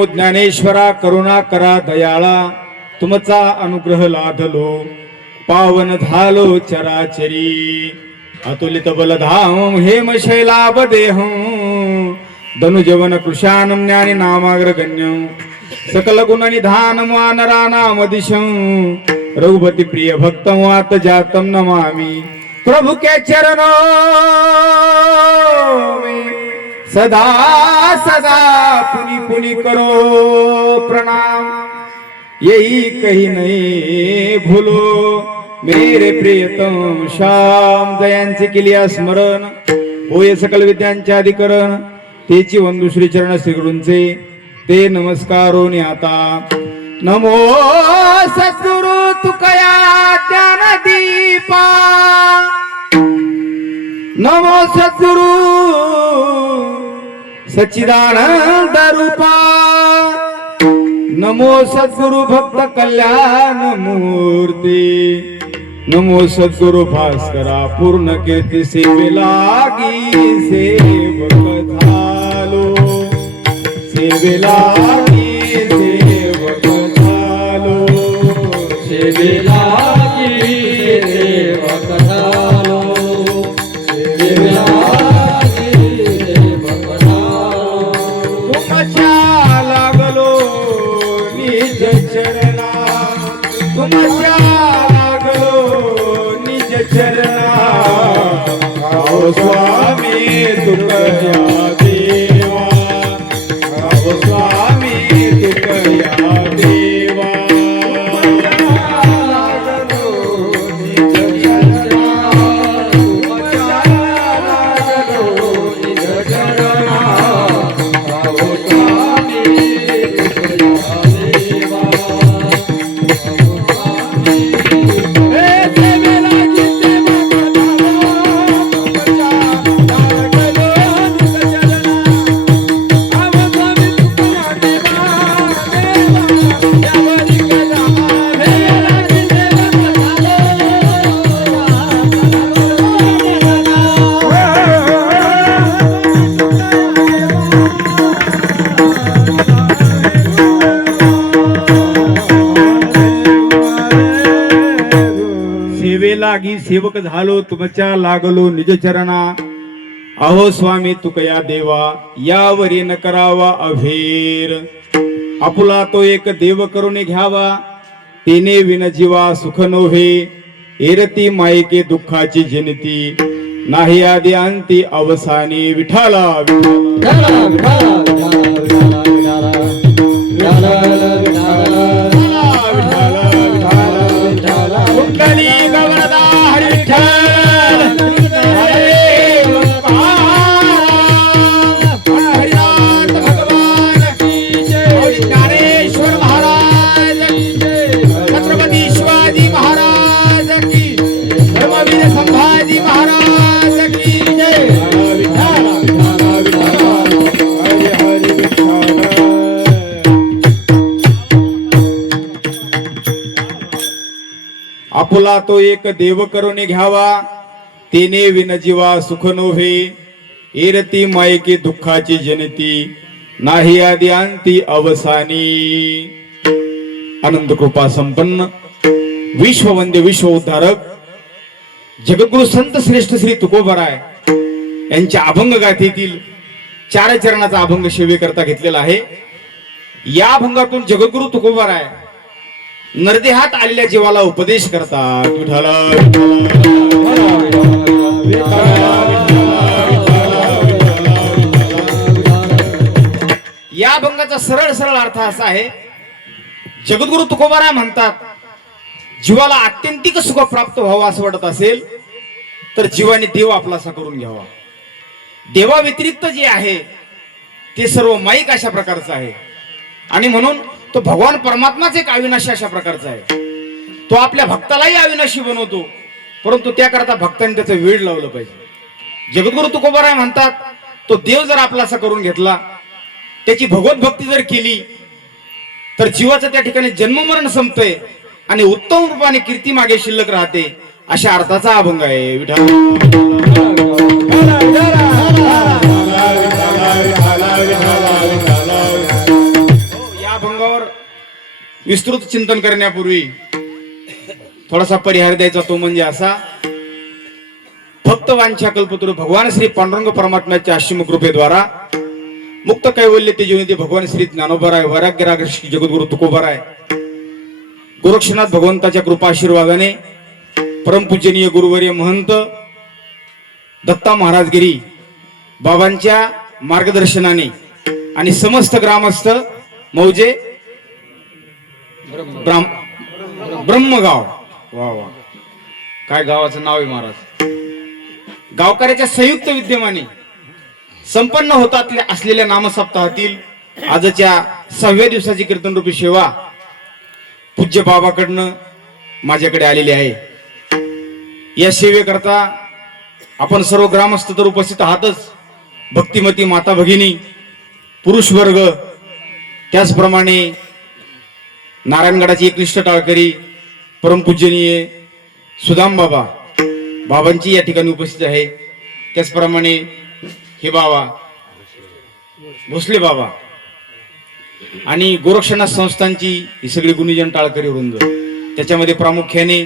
नमो ज्ञानेश्वरा करुणा करा दयाळा तुमचा अनुग्रह लाधलो पावन झालो चराचरी अतुलित बलधाम हेम शैलाभ देहं धनुजवन कृशानं ज्ञानी नामाग्रगण्यं सकल गुण निधान वानरा नाम दिशं रघुपति प्रिय भक्तं वात जातं नमामि प्रभु के चरणों में सदा सदा पुनि पुनि करो प्रणाम यही कहीं नहीं भूलो मेरे प्रियतम श्याम जयांचे केलिया स्मरण होय सकल विद्यांचे अधिकरण तेची वंदू श्री चरण श्री गुरूंचे ते नमस्कारो आता नमो सद्गुरु तुकया ज्ञान दीपा नमो सद्गुरु सच्चिदानंद रूपा नमो सद्गुरु भक्त कल्याण मूर्ती नमो सद्गुरु भास्करा पूर्ण कीर्ती सेवे लागी सेवक झालो सेवे लागी सेवक झालो सेवे लागी सेवक झालो सेवे लागी सेवक झालो तुमच्या लागलो निज चरणा तुमच्या लागलो निज चरणा आओ स्वामी तुकया देवा आओ स्वामी तुकया देवा लागलो निज चरणा तुमच्या लागलो निज चरणा आओ स्वामी तुकया देवा लागी सेवक झालो तुमच्या लागलो निज चरणा अहो स्वामी तुकया देवा यावरी न करावा अभेर आपुला तो एक देव करून घ्यावा तिने विन जीवा सुख नोहे एरती मायके दुःखाची जनिती नाही आदी अंती अवसानी विठाला आपुला तो एक देव करून घ्यावा तिने विन जीवा सुख नोहे एरती मायके दुःखाची जनती नाही आदी अंती अवसानी आनंद कृपा संपन्न विश्ववंद्य विश्व उद्धारक जगद्गुरु संत श्रेष्ठ श्री तुकोबराय यांच्या अभंग गाथेतील 4 चरणाचा अभंग सेवेकरता घेतलेला आहे। या अभंगातून जगद्गुरु तुकोबराय नरदेहात आलेल्या जीवाला उपदेश करतात विठ्ठला या अभंगाचा सरळ सरळ अर्थ असा आहे जगद्गुरु तुकोबराय म्हणतात जीवाला आत्यंतिक सुख प्राप्त व्हावं असं वाटत असेल तर जीवाने देव आपलासा करून घ्यावा। देवा व्यतिरिक्त जे आहे ते सर्व माईक अशा प्रकारचं आहे आणि म्हणून तो भगवान परमात्माच एक अविनाशी अशा प्रकारचा आहे। तो आपल्या भक्तालाही अविनाशी बनवतो परंतु त्याकरता भक्तांनी त्याचं वेळ लावलं पाहिजे। जगद्गुरु तुकोबराय म्हणतात तो देव जर आपलासा करून घेतला त्याची भगवत भक्ती जर केली तर जीवाचं त्या ठिकाणी जन्ममरण संपतंय आणि उत्तम रूपाने कीर्ती मागे शिल्लक राहते अशा अर्थाचा अभंग आहे विठ्ठल विस्तृत चिंतन करण्यापूर्वी थोडासा परिहार द्यायचा, तो म्हणजे असा: फक्त वांछा कल्पतरू भगवान श्री पांडुरंग परमात्म्याच्या असीम कृपेद्वारा मुक्त कैवल्य ते जीवनी भगवान श्री ज्ञानोबराय वैराग्यराग श्री जगद्गुरु तुकोबराय गोरक्षनाथ भगवंताच्या कृपा आशीर्वादाने परमपूजनीय गुरुवर्य महंत दत्ता महाराजगिरी बाबांच्या मार्गदर्शनाने आणि समस्त ग्रामस्थ मौजे ब्रह्मगाव, वा वा, काय गावाचं नाव आहे महाराज, गावकऱ्याच्या संयुक्त विद्यमाने संपन्न होतात असलेल्या नामसप्ताहातील आजच्या 6व्या दिवसाची कीर्तनरूपी सेवा पूज्य बाबाकडनं माझ्याकडे आलेली आहे. या सेवेकरता आपण सर्व ग्रामस्थ तर उपस्थित आहातच, भक्तिमती माता भगिनी, पुरुष वर्ग, त्याचप्रमाणे नारायणगडाची एकनिष्ठ टाळकरी परमपूजनीय सुदाम बाबा बाबांची या ठिकाणी उपस्थित आहे. त्याचप्रमाणे हे बाबा भोसले बाबा आणि गोरक्षनाथ संस्थांची ही सगळी गुणीजन टाळकरी वृंद, त्याच्यामध्ये प्रामुख्याने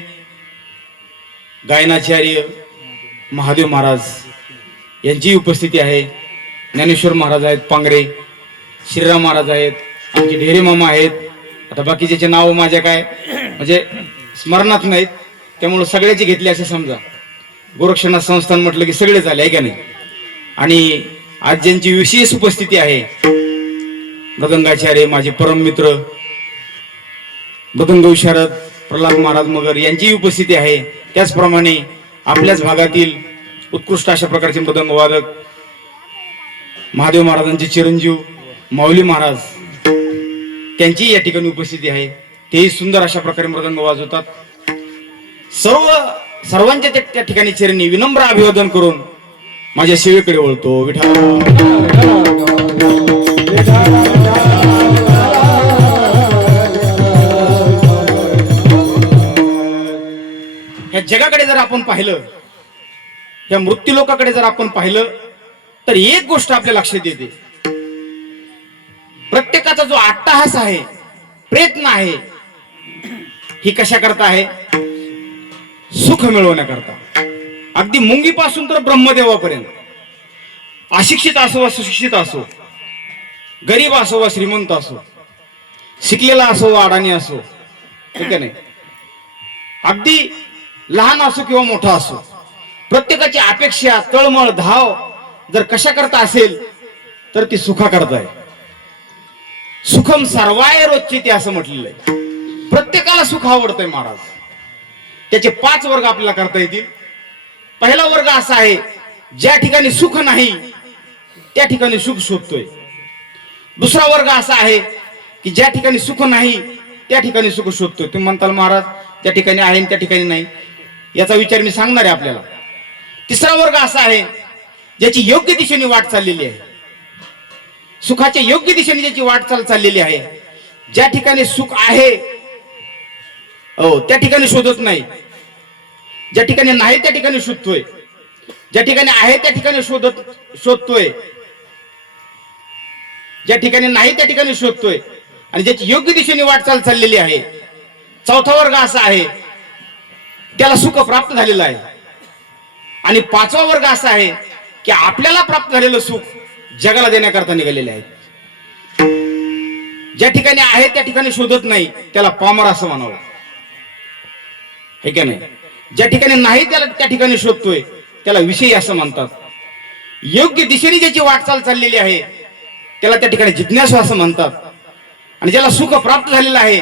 गायनाचार्य महादेव महाराज यांची उपस्थिती आहे. ज्ञानेश्वर महाराज आहेत पांगरे, श्रीराम महाराज आहेत, आमचे ढेरे मामा आहेत. आता बाकीचे नाव माझ्या काय म्हणजे स्मरणात नाहीत, त्यामुळे सगळ्याची घेतली असे समजा. गोरक्षनाथ संस्थान म्हटलं की सगळे झाले आहे का नाही. आणि आज ज्यांची विशेष उपस्थिती आहे, मृदंगाचार्य माझे परम मित्र मृदंग विशारद प्रल्हाद महाराज मगर यांची उपस्थिती आहे. त्याचप्रमाणे आपल्याच भागातील उत्कृष्ट अशा प्रकारचे मृदंग वादक महादेव महाराजांचे चिरंजीव माऊली महाराज त्यांची या ठिकाणी उपस्थिती आहे. तेही सुंदर अशा प्रकारे मृदंग वाजवतात. सर्वांच्या त्या ठिकाणी चरणी विनम्र अभिवादन करून माझ्या सेवेकडे वळतो. या जगाकडे जर आपण पाहिलं, या मृत्यू लोकाकडे जर आपण पाहिलं, तर एक गोष्ट आपल्या लक्षात येते. प्रत्येकाचा जो अट्टहास आहे, प्रयत्न आहे, ही कशा करता आहे? सुख मिळवण्याकरता. अगदी मुंगीपासून तर ब्रह्मदेवापर्यंत, अशिक्षित असो वा सुशिक्षित असो, गरीब असो वा श्रीमंत असो, शिकलेला असो वा अडाणी असो, ठीक आहे नाही, अगदी लहान असो किंवा मोठा असो, प्रत्येकाची अपेक्षा, तळमळ, धाव जर कशा करता असेल तर ती सुखा करताय. सुखम सर्वाय रोजची असं म्हटलेलं आहे. प्रत्येकाला सुख आवडतंय महाराज. त्याचे 5 वर्ग आपल्याला करता येतील. पहिला वर्ग असा आहे, ज्या ठिकाणी सुख नाही त्या ठिकाणी सुख शोधतोय. दुसरा वर्ग असा आहे की ज्या ठिकाणी सुख नाही त्या ठिकाणी सुख शोधतोय. तुम्ही म्हणताल महाराज त्या ठिकाणी आहे आणि त्या ठिकाणी नाही, याचा विचार मी सांगणार आहे आपल्याला. तिसरा वर्ग असा आहे ज्याची योग्य दिशेने वाट चाललेली आहे, सुखाच्या योग्य दिशेने ज्याची वाटचाल चाललेली आहे. ज्या ठिकाणी सुख आहे त्या ठिकाणी शोधत नाही, ज्या ठिकाणी नाही त्या ठिकाणी शोधतोय, ज्या ठिकाणी आहे त्या ठिकाणी शोधतोय, ज्या ठिकाणी नाही त्या ठिकाणी शोधतोय, आणि ज्याची योग्य दिशेने वाटचाल चाललेली आहे. चौथा वर्ग असा आहे त्याला सुख प्राप्त झालेलं आहे. आणि 5वा वर्ग असा आहे की आपल्याला प्राप्त झालेलं सुख जगाला देण्याकरता निघालेले आहेत. ज्या ठिकाणी आहे त्या ठिकाणी शोधत नाही त्याला पामर असं म्हणावं, हे का नाही. ज्या ठिकाणी नाही त्याला त्या ठिकाणी शोधतोय त्याला विषयी असं म्हणतात. योग्य दिशेने ज्याची वाटचाल चाललेली आहे त्याला त्या ठिकाणी जिज्ञासू असं म्हणतात. आणि ज्याला सुख प्राप्त झालेलं आहे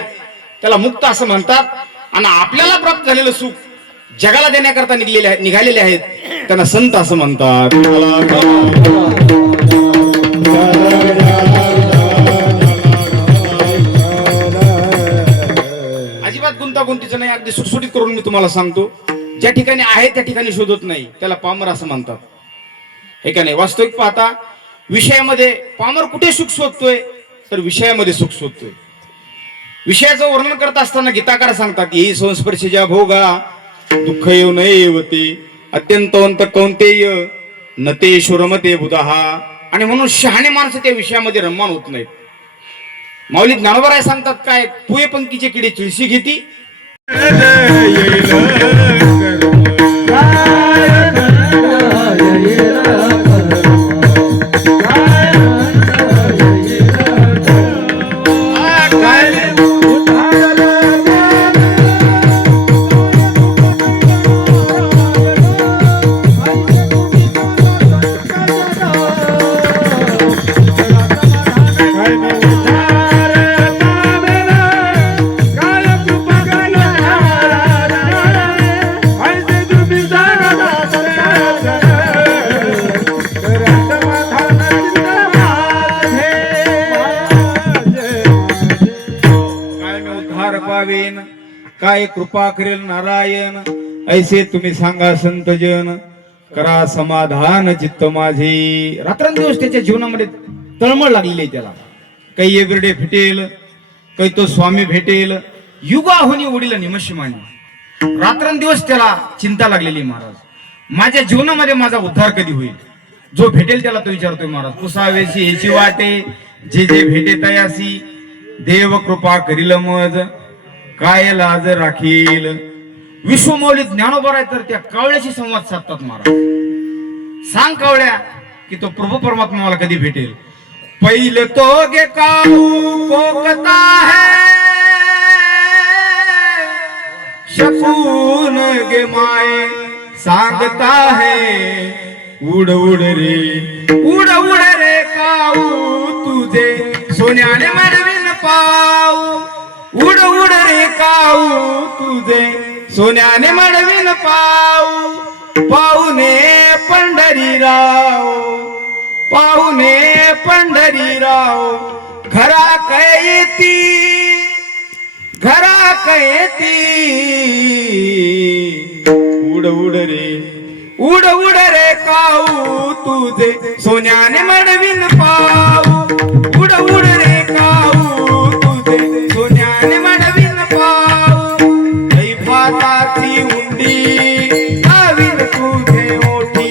त्याला मुक्त असं म्हणतात. आणि आपल्याला प्राप्त झालेलं सुख जगाला देण्याकरता निघालेले आहेत त्यांना संत असं म्हणतात. अजिबात गुंतागुंतीचं नाही, अगदी सुटसुटीत करून मी तुम्हाला सांगतो. ज्या ठिकाणी आहे त्या ठिकाणी शोधत नाही त्याला पामर असं म्हणतात, हे का नाही. वास्तविक पाहता विषयामध्ये पामर कुठे सुख शोधतोय तर विषयामध्ये सुख शोधतोय. विषयाचं वर्णन करत असताना गीताकार सांगतात, येई संस्पर्शजा भोगा दुःख येऊ नये अत्यंतवंत कौंतेय नते शुरमते बुधाहा. आणि म्हणून शहाणे माणसं त्या विषयामध्ये रममान होत नाहीत. माऊली ज्ञानोबराय सांगतात काय, पुये पंखीचे किडे चिळशी घेती. पावेन काय कृपा करेल नारायण, ऐसे तुम्ही सांगा संतजन, करा समाधान चित्त माझे. रात्रंदिवस त्याच्या जीवनामध्ये तळमळ लागलेली आहे त्याला. काही एव्हरीडे भेटेल, काही तो स्वामी भेटेल, युगाहुनी ओढील निमशिमानी. रात्रंदिवस त्याला चिंता लागलेली. महाराज माझ्या जीवनामध्ये माझा उद्धार कधी होईल. जो भेटेल त्याला तो विचारतोय महाराज, पुसावेशी हेची वाटे, जे जे भेटे तयासी, देव कृपा करील मज, काय लाज राखील. विश्वमौली ज्ञानोबराय तर त्या कावळ्याशी संवाद साधतात. महाराज सांग कावळ्या की तो प्रभू परमात्मा मला कधी भेटेल. पहिले तो गे काऊ कोकता है, शकून गे माय सांगता है, उड उड रे काऊ तुझे सोन्याने मडविन पाऊ, उड उड रे काऊ तुझे सोन्याने मडविन पाऊ. पाहुणे पंढरीराव, पाहुणे पंढरीराव, घरा कैती, घरा कैती. उड उड रे काऊ तुझे सोन्याने मडविन पाऊ, उड उड रे काऊ तुझे सोन्याने मडविन पाऊ. ऐ भाताची उंडी लावीन तुझे ओठी,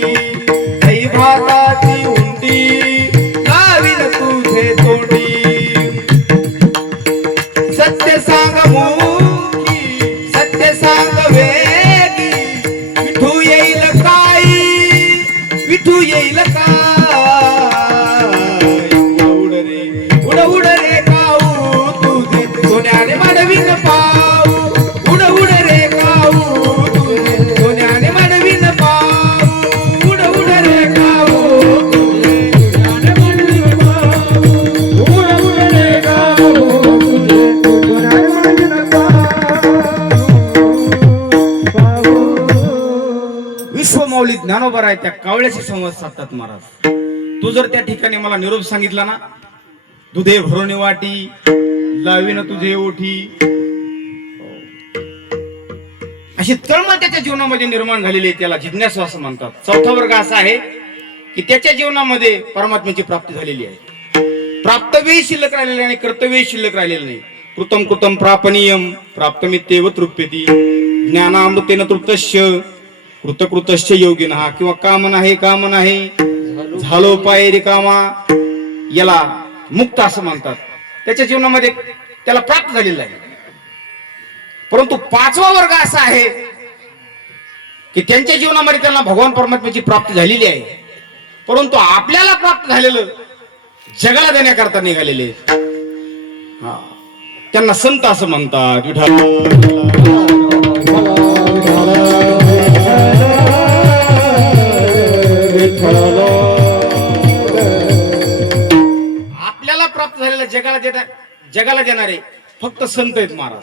ऐ भाताची उंडी लावीन तुझे तोंडी. सत्य सांग मुखी, सत्य सांग वेगी, विठू येईल काही, विठू येईल काय. उड रे काऊ तुझे सोन्याने मडविन पाऊ, उड रे काऊ तुझे सोन्याने मडविन पाऊ, उड रे काऊ तुझे सोन्याने मडविन पाऊ, उड रे काऊ तुझे सोन्याने मडविन पाऊ. विश्वमौली ज्ञानोबराय त्या कावळ्याशी संवाद साधतात. महाराज तू जर त्या ठिकाणी मला निरोप सांगितला ना, दुधे भरून वाटी लावीन तुझे ओठी, अशी तळमळ त्याच्या जीवनामध्ये निर्माण झालेली आहे. त्याला जिज्ञासू असं म्हणतात. चौथा वर्ग असा आहे की त्याच्या जीवनामध्ये परमात्म्याची प्राप्ती झालेली आहे. प्राप्तव्यही शिल्लक राहिलेले आणि कर्तव्यही शिल्लक राहिलेलं नाही. कृतम कृतम प्रापनीयम प्राप्तमित्येव तृप्यती, ज्ञानामृतेन तृप्तस्य कृतकृतस्य योगिनः. किंवा काम नाही झालो पाय रिकामा, याला मुक्त असं म्हणतात. त्याच्या जीवनामध्ये त्याला प्राप्त झालेलं आहे. परंतु पाचवा वर्ग असा आहे की त्यांच्या जीवनामध्ये त्यांना भगवान परमात्म्याची प्राप्ती झालेली आहे, परंतु आपल्याला प्राप्त झालेलं जगाला देण्याकरता निघालेले. हा त्यांना संत असं म्हणतात. आपल्याला प्राप्त झालेलं जगाला देणारे फक्त संत आहेत महाराज.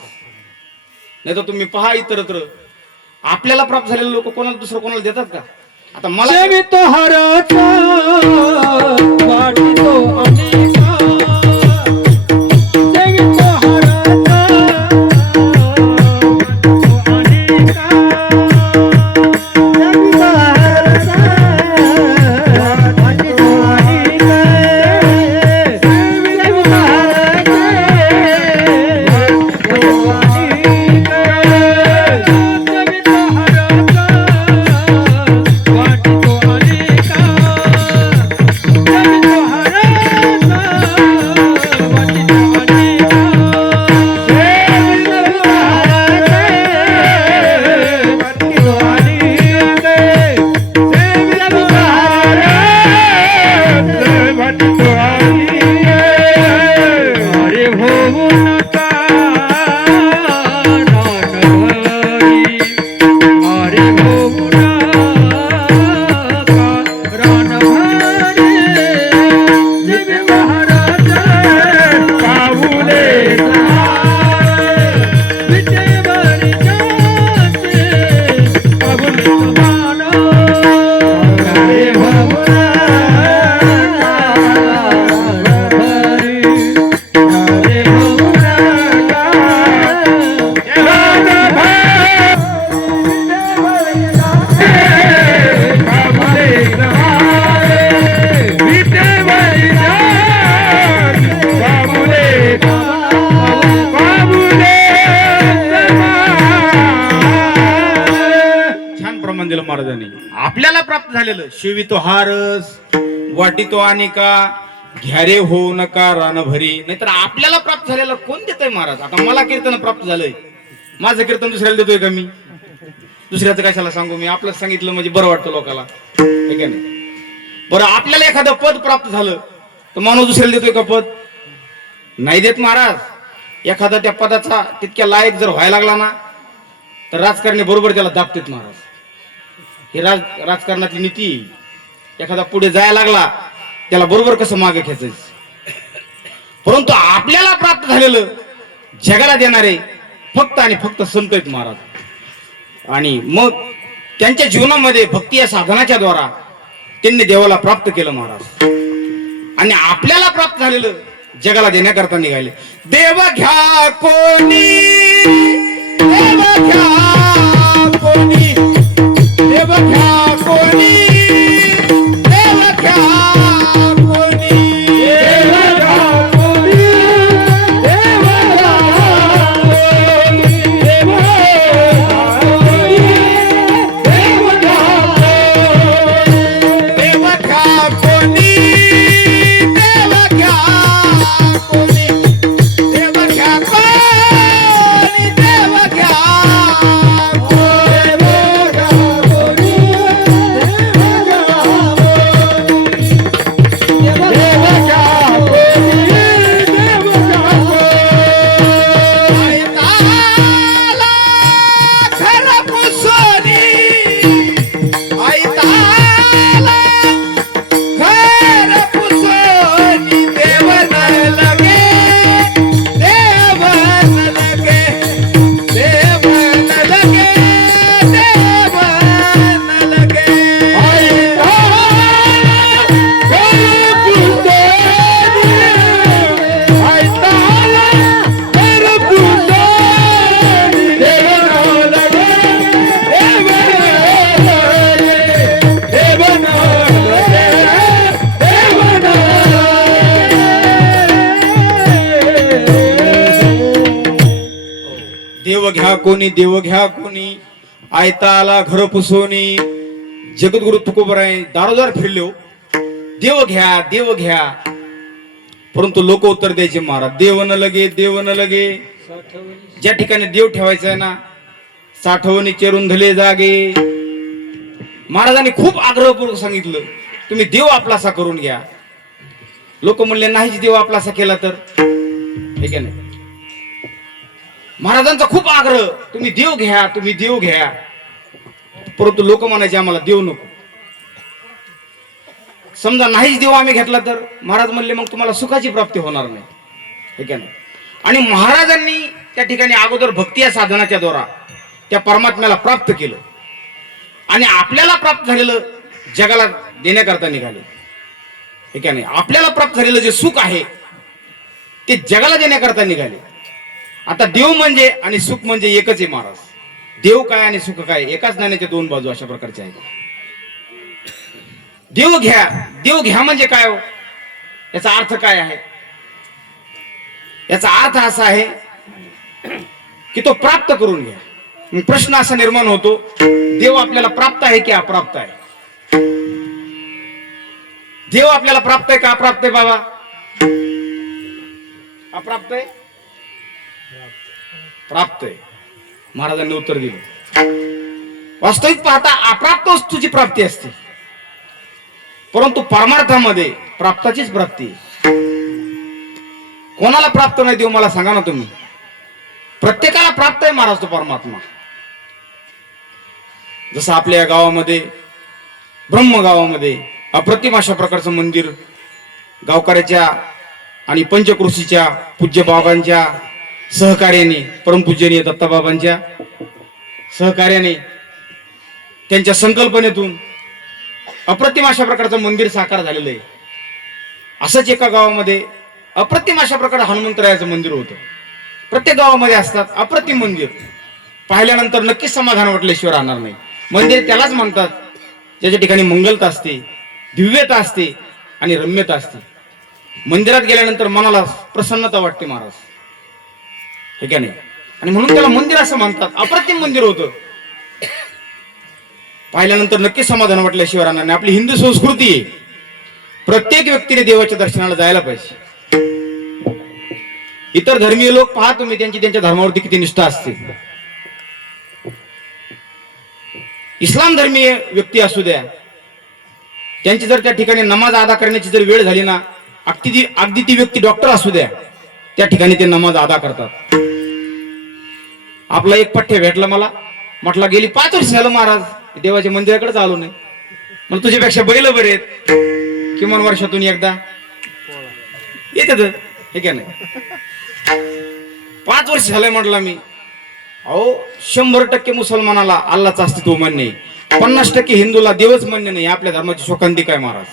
नाही तर तुम्ही पहा इतरत्र आपल्याला प्राप्त झालेले लोक कोणाला दुसरं कोणाला देतात का? आता मला तो हरचा वाटितो अनेका, देवितो हरचा वाटितो अनेका, देवितो हरचा वाटितो अनेका, देवितो हरचा वाटितो अनेका, देवितो हरचा वाटितो अनेका, देवितो हरचा आव्हान दिलं महाराजांनी. आपल्याला प्राप्त झालेलं शिवी तो हारस वाटी तो अनिका घ्यारे होऊ नका रानभरी. नाहीतर आपल्याला प्राप्त झालेलं कोण देतोय महाराज? आता मला कीर्तन प्राप्त झालंय, माझं कीर्तन दुसऱ्याला देतोय का मी? दुसऱ्याचं कशाला सांगू मी? आपलं सांगितलं म्हणजे बरं वाटतं लोकाला, है का नाही? बरं आपल्याला एखादं पद प्राप्त झालं तर माणूस दुसऱ्याला देतोय का पद? नाही देत महाराज. एखादा त्या पदाचा तितक्या लायक जर व्हायला लागला ना तर राजकारणी बरोबर त्याला दाबतेत महाराज. ही राजकारणाची नीती आहे. एखादा पुढे जायला लागला त्याला बरोबर कसं मागे खेचायचं. परंतु आपल्याला प्राप्त झालेलं जगाला देणारे फक्त आणि फक्त संत आहेत महाराज. आणि मग त्यांच्या जीवनामध्ये भक्ती या साधनाच्या द्वारा त्यांनी देवाला प्राप्त केलं महाराज. आणि आपल्याला प्राप्त झालेलं जगाला देण्याकरता निघाले. देव घ्या कोणी, देव घ्या कोणी, देव घ्या कोणी, देव घ्या कोणी, देव घ्या कोणी, देव घ्या कोणी, देव घ्या कोणी, देव घ्या कोणी, देव घ्या कोणी, देव घ्या कोणी, देव घ्या कोणी, देव घ्या आयताला घर पुसोनी, आयताला घर पुसोनी देव न लगे, देव न लगे, देव न लगे, देव न लगे. देव घ्या कोणी, देव घ्या कोणी, आयता आला घर पुसोनी. जगद्गुरु तुकोबराय दारोदार फिरले हो, देव घ्या, देव घ्या. परंतु लोक उत्तर द्यायचे महाराज, देव न लगे, देव न लगे. ज्या ठिकाणी देव ठेवायचा आहे ना, साठवणी चेरून धले जागे. महाराजांनी खूप आग्रहपूर्वक सांगितलं, तुम्ही देव आपलासा करून घ्या. लोक म्हणले नाहीच देव आपलासा केला तर, ठीक आहे नाही. महाराजांचा खूप आग्रह, तुम्ही देव घ्या, तुम्ही देव घ्या. परंतु लोक म्हणायचे आम्हाला देव नको. समजा नाहीच देव आम्ही घेतला तर महाराज म्हणले मग तुम्हाला सुखाची प्राप्ती होणार नाही, ठीक आहे ना. आणि महाराजांनी त्या ठिकाणी अगोदर भक्ती या साधनाच्या द्वारा त्या परमात्म्याला प्राप्त केलं. आणि आपल्याला प्राप्त झालेलं जगाला देण्याकरता निघाले, ठीक आहे. आपल्याला प्राप्त झालेलं जे सुख आहे ते जगाला देण्याकरता निघाले. आता देव म्हणजे आणि सुख म्हणजे एकच आहे महाराज. देव काय आणि सुख काय एकाच नाण्याच्या दोन बाजू अशा प्रकारच्या आहेत. देव घ्या, देव घ्या म्हणजे काय हो? याचा अर्थ काय आहे? याचा अर्थ असा आहे की तो प्राप्त करून घ्या. मग प्रश्न असा निर्माण होतो, देव आपल्याला प्राप्त आहे की अप्राप्त आहे? देव आपल्याला प्राप्त आहे का अप्राप्त आहे बाबा? अप्राप्त आहे? प्राप्त आहे. महाराजांनी उत्तर दिलं. वास्तविक पाहता अप्राप्त वस्तूची प्राप्ती असते, परंतु परमार्थामध्ये प्राप्ताचीच प्राप्ती आहे. कोणाला प्राप्त नाही देव मला सांगा ना तुम्ही? प्रत्येकाला प्राप्त आहे महाराज तो परमात्मा. जसं आपल्या गावामध्ये ब्रह्म गावामध्ये अप्रतिम अशा प्रकारचं मंदिर गावकऱ्याच्या आणि पंचकृषीच्या पूज्य बाबांच्या सहकार्याने, परमपूजनीय दत्ताबाबांच्या सहकार्याने, त्यांच्या संकल्पनेतून अप्रतिम अशा प्रकारचं मंदिर साकार झालेलं आहे. असंच एका गावामध्ये अप्रतिम अशा प्रकारे हनुमंतरायाचं मंदिर होतं. प्रत्येक गावामध्ये असतात अप्रतिम मंदिर. पाहिल्यानंतर नक्कीच समाधान वाटल्याशिवाय राहणार नाही. मंदिर त्यालाच म्हणतात ज्याच्या ठिकाणी मंगलता असते, दिव्यता असते आणि रम्यता असते. मंदिरात गेल्यानंतर मनाला प्रसन्नता वाटते महाराज, हे का नाही? आणि म्हणून त्याला मंदिर असं म्हणतात. अप्रतिम मंदिर होतं. पाहिल्यानंतर नक्की समाधान वाटल्याशिवाय राहणार नाही. आपली हिंदू संस्कृती आहे, प्रत्येक व्यक्तीने देवाच्या दर्शनाला जायला पाहिजे. इतर धर्मीय लोक पहा तुम्ही, त्यांची त्यांच्या धर्मावरती किती निष्ठा असते. इस्लाम धर्मीय व्यक्ती असू द्या, त्यांची जर त्या ठिकाणी नमाज अदा करण्याची जर वेळ झाली ना, अगदी ती व्यक्ती डॉक्टर असू द्या, त्या ठिकाणी ते नमाज अदा करतात. आपला एक पठ्य भेटला मला, म्हटलं गेली 5 वर्ष झालं महाराज देवाच्या मंदिराकडेच आलो नाही. मग तुझ्यापेक्षा बैल बरे आहेत, किमान वर्षातून एकदा येतात हे काय नाही. 5 वर्ष झालंय म्हटलं मी. अहो 100% मुसलमानाला अल्लाचं अस्तित्व मान्य आहे, 50% हिंदूला देवच मान्य नाही. आपल्या धर्माची शोकांती काय महाराज?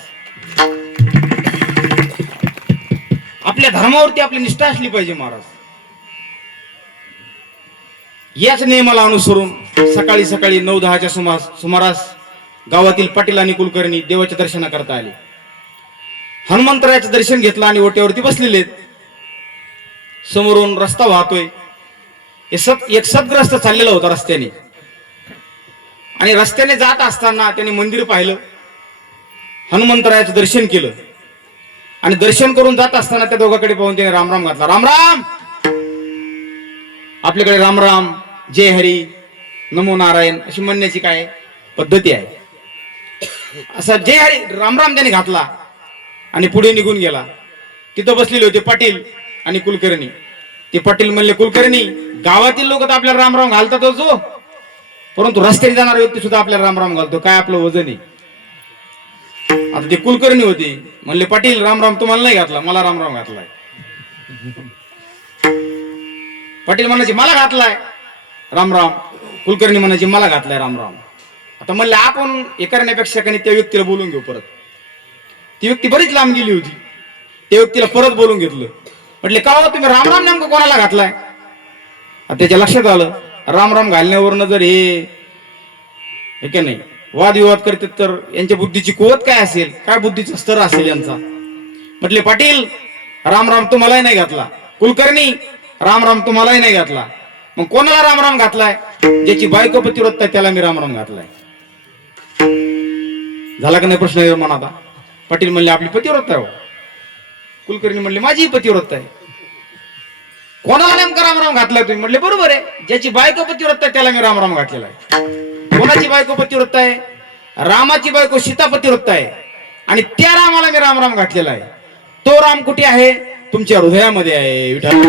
आपल्या धर्मावरती आपली निष्ठा असली पाहिजे महाराज. याच नियमाला अनुसरून सकाळी सकाळी 9-10च्या सुमारास गावातील पाटील आणि कुलकर्णी देवाच्या दर्शना करता आले. हनुमंतरायाचं दर्शन घेतलं आणि ओट्यावरती बसलेले. समोरून रस्ता वाहतोय, एक सद्ग्रस्त चाललेला होता रस्त्याने, आणि रस्त्याने जात असताना त्याने मंदिर पाहिलं, हनुमंतरायाचं दर्शन केलं, आणि दर्शन करून जात असताना त्या दोघांकडे पाहून त्याने रामराम घातला. रामराम. आपल्याकडे रामराम, जय हरी, नमो नारायण अशी म्हणण्याची काय पद्धती आहे. असा जय हरी रामराम त्याने घातला आणि पुढे निघून गेला. तिथं बसलेले होते पाटील आणि कुलकर्णी. ते पाटील म्हणले, कुलकर्णी, गावातील लोक तर आपल्याला रामराम घालतातच हो, परंतु रस्त्याने जाणारा व्यक्ती सुद्धा आपल्याला रामराम घालतो, काय आपलं वजन आहे? आता ते कुलकर्णी होते, म्हणले पाटील रामराम तुम्हाला नाही घातला, मला रामराम घातलाय. पाटील म्हणायचे मला घातलाय रामराम, कुलकर्णी म्हणायचे मला घातलाय रामराम. आता म्हणले आपण हे करण्यापेक्षा काही त्या व्यक्तीला बोलून घेऊ परत. ती व्यक्ती बरीच लांब गेली होती, त्या व्यक्तीला परत बोलून घेतलं. म्हटले का हो तुम्ही रामराम नेमकं कोणाला घातलाय? त्याच्या लक्षात आलं रामराम घालण्यावरनं जर हे काय नाही वादविवाद करतात तर यांच्या बुद्धीची कुवत काय असेल, काय बुद्धीचा स्तर असेल यांचा. म्हटले पाटील रामराम तुम्हालाही नाही घातला, कुलकर्णी रामराम तुम्हालाही नाही घातला, मग कोणाला रामराम घातलाय? ज्याची बायको पतिव्रत आहे त्याला मी रामराम घातलाय. झाला का नाही प्रश्न निर्माण? आता पाटील म्हणले आपली पतिव्रत आहे. कुलकर्णी म्हणले माझी पतिव्रत आहे. कोणाला नेमका रामराम घातलाय तुम्ही? म्हटले बरोबर आहे, ज्याची बायको पतिव्रत आहे त्याला मी रामराम घातलेला आहे. कोणाची बायको पतिव्रत आहे? रामाची बायको सीता पतिव्रत आहे, आणि त्या रामाला मी रामराम घातलेला आहे. तो राम कुठे आहे? तुमच्या हृदयामध्ये आहे. विठ्ठल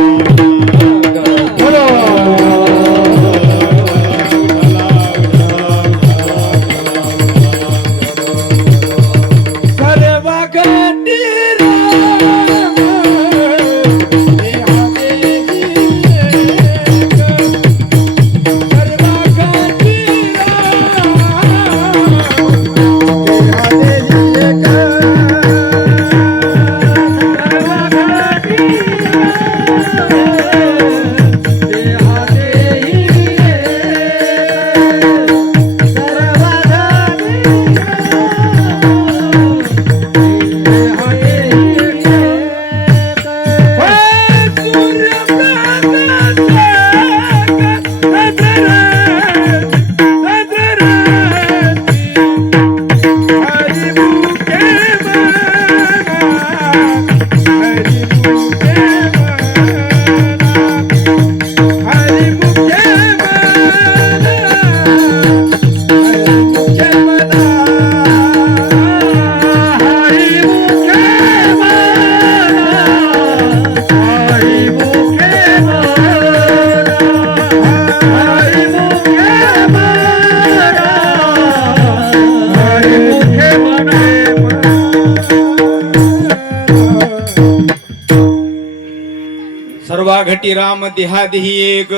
घटी राम देहादेही एक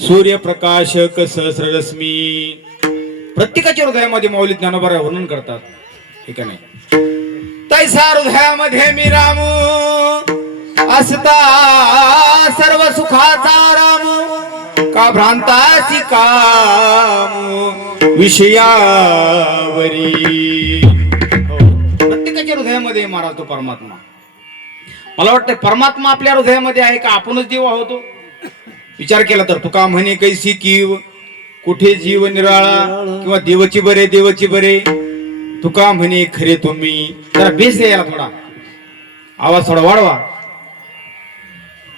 सूर्यप्रकाशक सहस्ररश्मी. प्रत्येकाच्या हृदयामध्ये माऊली ज्ञानोबा वर्णन करतात, ठीक आहे नाही? तैसा हृदयामध्ये मी राम असता सर्व सुखाचा राम, का भ्रांतासी काम विषयावरी. प्रत्येकाच्या हृदयामध्ये महाराज तो परमात्मा. मला वाटतं परमात्मा आपल्या हृदयामध्ये आहे का आपणच देव आहोत? विचार केला तर तुका म्हणे कैसी कीव कुठे जीव निराळा किंवा देवची बरे देवची बरे तुका म्हणे खरे तुम्ही. जरा बेस द्या याला थोडा, आवाज थोडा वाढवा.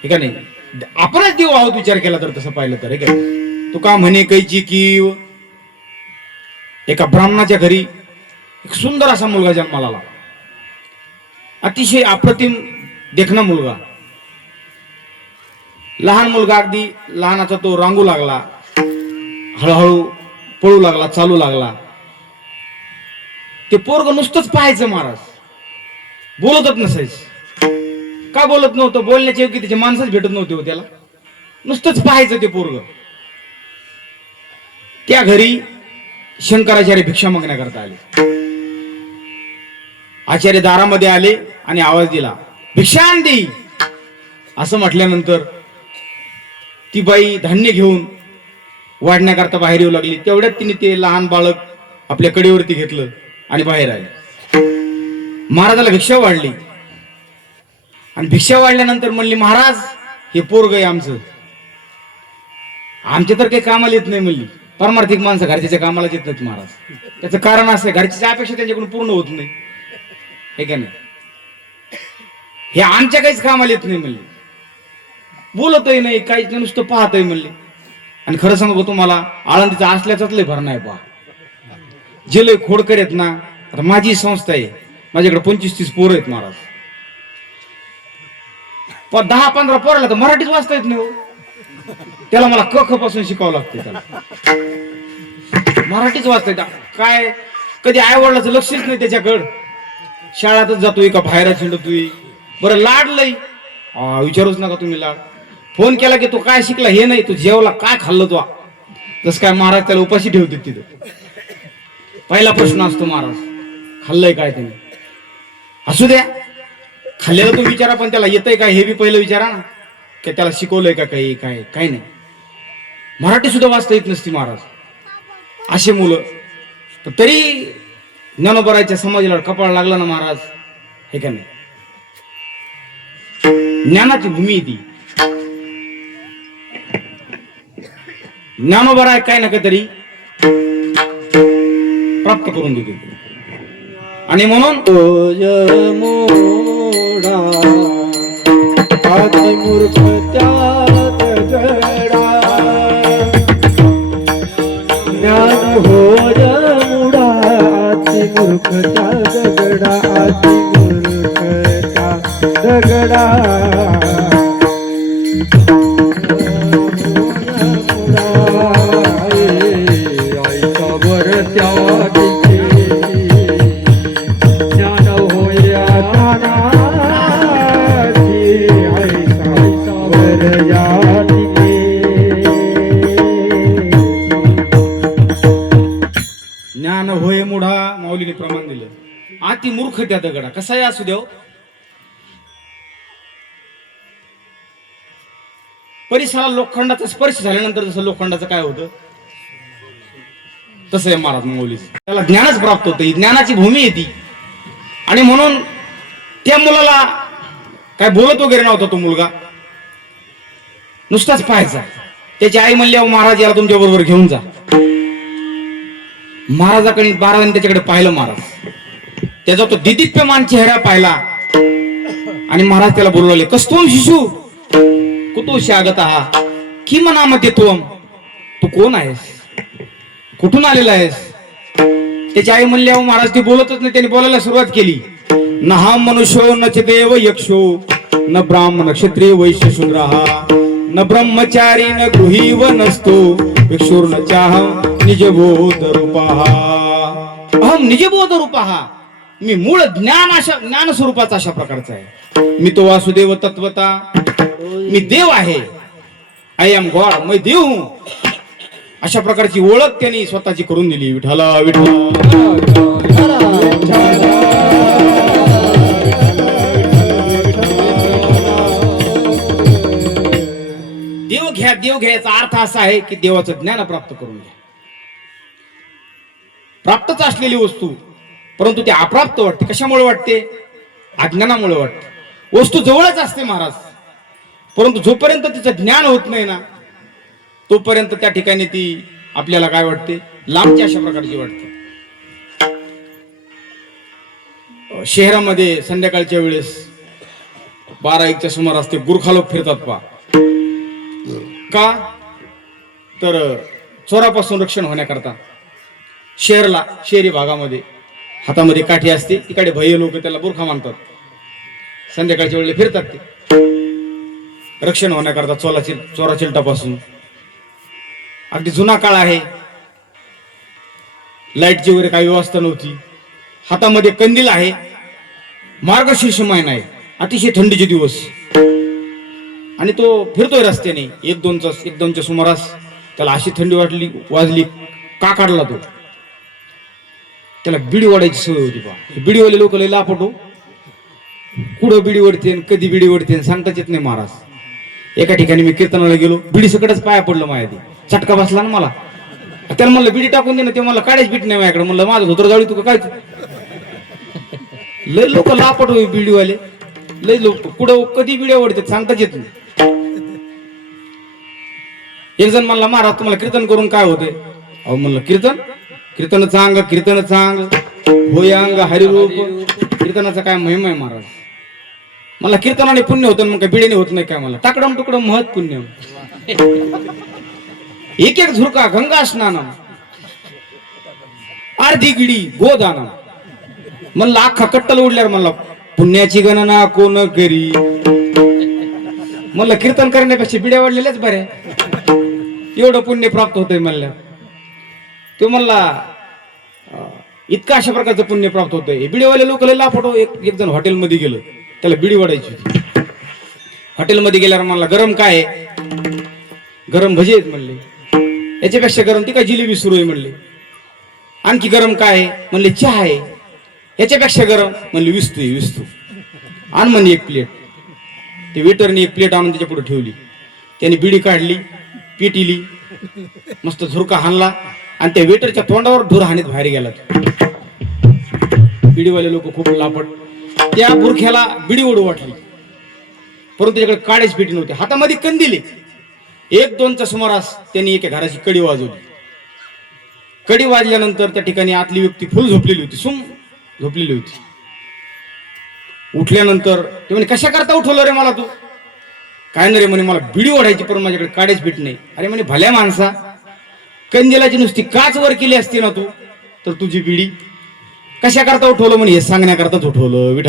हे का नाही, आपणच देव आहोत विचार केला तर तसं पाहिलं तर. हे का तुका म्हणे कैची कीव. एका ब्राह्मणाच्या घरी एक सुंदर असा मुलगा जन्माला आला. अतिशय अप्रतिम देखणा मुलगा. लहान मुलगा, अगदी लहानाचा तो रांगू लागला, हळूहळू पळू लागला, चालू लागला. ते पोरग नुसतंच पाहायचं महाराज, बोलतच नसायचं. का बोलत नव्हतं? बोलण्याच्या योग्य त्याचे माणसंच भेटत नव्हते हो त्याला. नुसतंच पाहायचं ते पोरग. त्या घरी शंकराचार्य भिक्षा मागण्याकरता आले. आचार्य दारामध्ये आले आणि आवाज दिला, भिक्षा आण दी. असं म्हटल्यानंतर ती बाई धान्य घेऊन वाढण्याकरता बाहेर येऊ लागली. तेवढ्यात तिने ते लहान बाळक आपल्या कडेवरती घेतलं आणि बाहेर आले. महाराजाला भिक्षा वाढली आणि भिक्षा वाढल्यानंतर म्हणली, महाराज हे पोरग आहे आमचं, आमच्या तर काही कामाला येत नाही म्हणली. परमार्थिक माणसं घरच्याच्या कामाला येत नाहीत महाराज. त्याचं कारण असं आहे, घरच्या अपेक्षा त्यांच्याकडून पूर्ण होत नाही. हे का नाही, हे आमच्या काहीच कामाला येत नाही म्हणली. बोलतही नाही, काहीच नाही, नुसतं पाहतही म्हणली. आणि खरं सांगू तुम्हाला, आळंदीचा असल्याचाच लय भरणा आहे पहा. जे लय खोडकर आहेत ना, आता माझी संस्था आहे, माझ्याकडे 25-30 पोरं आहेत महाराज. 10-15 पोराला तर मराठीच वाचता येत नाही हो. त्याला मला क ख पासून शिकावं लागते. त्याला मराठीच वाचता येत काय, कधी आई वडिलाचं लक्षच नाही त्याच्याकडं. शाळेतच जातोय का बाहेरच हिंडतोय. बरं लाड लय, विचारूच नका तुम्ही लाड. फोन केला की तू काय शिकला हे नाही, तू जेवला काय खाल्लं तू. जस काय महाराज त्याला उपाशी ठेवते तिथं. पहिला प्रश्न असतो महाराज, खाल्लंय काय तुम्ही? असू द्या, खाल्लेलं तुम्ही विचारा, पण त्याला येतंय काय हे बी पहिलं विचारा ना. की त्याला शिकवलंय का काही, काय काय नाही. मराठी सुद्धा वाचता येत नसती महाराज. असे मुलं. तरी ज्ञानोबराच्या समाजाला कपाळ लागला ना महाराज. हे का नाही, ज्ञानाची भूमी ती. ज्ञानोबराय काय नका तरी प्राप्त करून देते. आणि म्हणून मोडा आती मूर्ख त्यात दगडा. ज्ञान होय मुडा आती मूर्ख त्या दगडा. आती मूर्ख त्या दगडा. ज्ञान होय मुढा, माऊलीने प्रमाण दिलं. अति मूर्ख त्या दगडा. कसा आहे असू देव, परिसराला लोखंडाचा स्पर्श झाल्यानंतर जसं लोखंडाचं काय होतं तसं आहे महाराज माऊलीच. त्याला ज्ञानच प्राप्त होतं. ही ज्ञानाची भूमी आहे ती. आणि म्हणून त्या मुलाला काय बोलत वगैरे नव्हता तो मुलगा, नुसताच पाहायचा. त्याची आई म्हणली, अहो महाराज याला तुमच्या बरोबर घेऊन जा. महाराजाकडे महाराजांनी त्याच्याकडे पाहिलं महाराज. त्याचा तो दिदिप्यमान चेहरा पाहिला आणि महाराज त्याला बोलवले, कस्तुम शिशु कुतोशी आगत आहा किम नामते त्वम. तू कोण आहेस, कुठून आलेला आहेस? त्याची आई म्हणली, अहो महाराज ते बोलतच नाही. त्याने बोलायला सुरुवात केली, न हा मनुष्यो न च देव यक्षो न ब्राह्मण क्षत्रिय वैश्य शूद्रः न ब्रह्मचारी न गृही व नसतो भिक्षुर्न चाहम निजबोध रूपः. अहम निजबोध रूपः. मी मूळ ज्ञान स्वरूपाचा अशा प्रकारचा आहे. मी तो वासुदेव तत्वता, मी देव आहे. आय एम गॉड, मैं देव हूं. अशा प्रकारची ओळख त्यांनी स्वतःची करून दिली. विठ्ठला देव घ्यायचा अर्थ असा आहे की देवाचं ज्ञान प्राप्त करून घ्या. प्राप्तच असलेली वस्तू, परंतु ती अप्राप्त वाटते. कशामुळे वाटते? अज्ञानामुळे वाटते. वस्तू जवळच असते महाराज, परंतु जोपर्यंत तिचं ज्ञान होत नाही ना तोपर्यंत त्या ठिकाणी ती आपल्याला काय वाटते, लांबची अशा प्रकारची वाटते. शहरामध्ये संध्याकाळच्या वेळेस 12-1च्या सुमारास ते गुरखा लोक फिरतात पा का, तर चोरापासून रक्षण होण्याकरता. शहरी भागामध्ये हातामध्ये काठी असते, तिकडे भय्य लोक त्याला बुरखा मानतात. संध्याकाळच्या वेळेला फिरतात ते रक्षण होण्याकरता चोरा चिलटापासून. अगदी जुना काळ आहे, लाईटची वगैरे काही व्यवस्था नव्हती. हातामध्ये कंदील आहे, मार्गशीर्ष महिना आहे, अतिशय थंडीचे दिवस, आणि तो फिरतोय रस्त्याने. 1-2च्या सुमारास त्याला अशी थंडी वाजली. का काढला तो? त्याला बिडी ओढायची सवय होती बा. बिडीवाले लोक लय लापटो, कुठं बिडी ओढते कधी बिडी ओढते सांगताच येत नाही महाराज. एका ठिकाणी मी कीर्तनाला गेलो, बिडी सकटच पाया पडलं माझ्या, ते चटका बसला ना मला. त्याला म्हणलं बिडी टाकून दे ना, ते मला काढायच बीट नाही माझ्याकडे. म्हणलं माझं धोतर जाळी तू काय. लय लोक लापट होई बिडीवाले, लय लोक कुठं कधी बिड्या ओढतात सांगताच येत नाही. एक जण म्हणला महाराज तुम्हाला कीर्तन करून काय होते? अहो म्हणलं कीर्तन चांग होय अंग हरिरूप. कीर्तनाचा काय महिमा आहे महाराज? मला कीर्तनाने पुण्य होतं, मग काय बिड्याने होत नाही काय? मला टाकडम तुकडम महत् पुण्य. एक झुरका गंगा स्नानम, अर्धी गिडी गोदानम. म्हणलं अख्खा कट्टल उडल्यावर म्हणला पुण्याची गणना कोण करी. म्हणलं कीर्तन करण्यापेक्षा बिड्या वाढलेल्याच बऱ्या, एवढं पुण्य प्राप्त होतंय म्हणल्या. तो म्हणला इतका अशा प्रकारचं पुण्य प्राप्त होतंय. बिडीवाले लोक लय लापटो. एक जण हॉटेलमध्ये गेलं, त्याला बिडी वाढायची होती. हॉटेलमध्ये गेल्यावर म्हणला गरम काय आहे? गरम भजी आहेत म्हणले. याच्यापेक्षा गरम ती काय जिलेबी सुरू आहे म्हणले. आणखी गरम काय आहे? म्हणले चहा आहे. याच्यापेक्षा गरम म्हणले विस्तू. आण म्हणे एक प्लेट. ते वेटरने एक प्लेट आणून त्याच्या पुढे ठेवली. त्याने बिडी काढली, पेटिली, मस्त झुरका हाणला आणि त्या वेटरच्या तोंडावर धूर हाणीत बाहेर गेला. बिडीवाले लोक खूप लापट. त्या बुरख्याला बिडी ओढू वाटली, परंतु त्याच्याकडे काड्याची पेटी नव्हती, हातामध्ये कंदिले. 1-2च्या सुमारास त्यांनी एका घराची कडी वाजवली. कडी वाजल्यानंतर त्या ठिकाणी आतली व्यक्ती फुल झोपलेली होती, झोपलेली होती. उठल्यानंतर ते म्हणे कशा करता उठवलं रे मला तू? काय नाही रे म्हणे, मला बिडी ओढायची पण माझ्याकडे काड्याच पेट नाही. अरे म्हणे भल्या माणसा, कंदिलाची नुसती काच वर केली असती ना तू, तर तुझी बिडी कशा करता उठवलं? म्हणे हे सांगण्याकरताच उठवलं.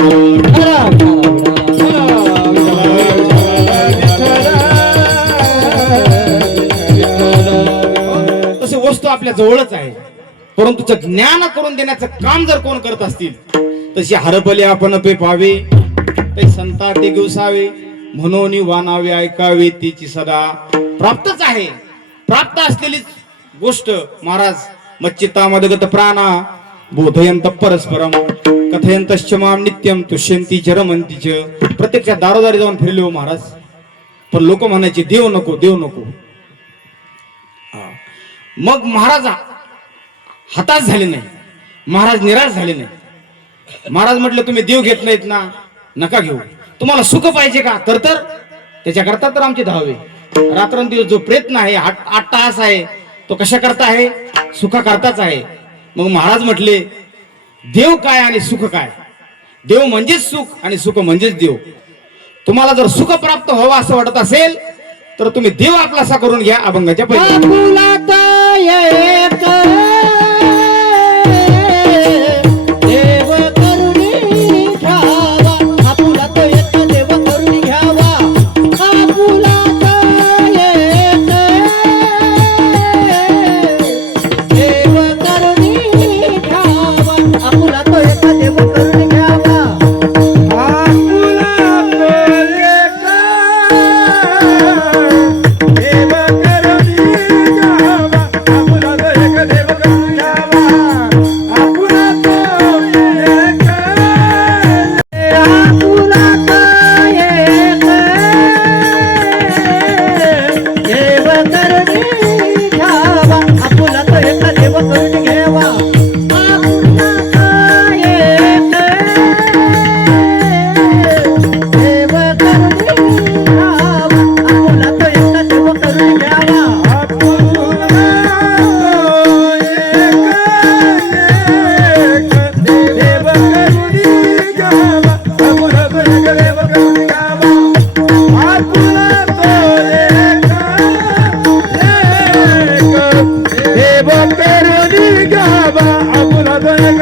तसे वस्तू आपल्या जवळच आहे, परंतु ज्ञान करून देण्याचं काम जर कोण करत असतील, तशी हरपले आपण पे पावे, ते संता ते गोसावे, म्हणून वानावे ऐकावे तिची सदा. प्राप्तच आहे, प्राप्त असलेलीच गोष्ट महाराज मच्चिता मदगत प्राणा बोधयंत परस्परम कथयंतश्च माम नित्यम तुष्यंती च रमंती च. प्रत्यक्षात दारोदारी जाऊन फिरले हो महाराज, पण लोक म्हणायचे देव नको देव नको. मग महाराज हताश झाले नाही, महाराज निराश झाले नाही. महाराज म्हटलं तुम्ही देव घेत नाहीत ना, नका घेऊ. तुम्हाला सुख पाहिजे का? तर त्याच्याकरता तर आमचे धावे. रात्रंदिवस जो प्रयत्न आहे, 8 तास आहे, तो कशा करता आहे? सुखा करताच आहे. मग महाराज म्हटले देव काय आणि सुख काय? देव म्हणजेच सुख आणि सुख म्हणजेच देव. तुम्हाला जर सुख प्राप्त व्हावं असं वाटत असेल तर तुम्ही देव आपलासा करून घ्या. अभंगाच्या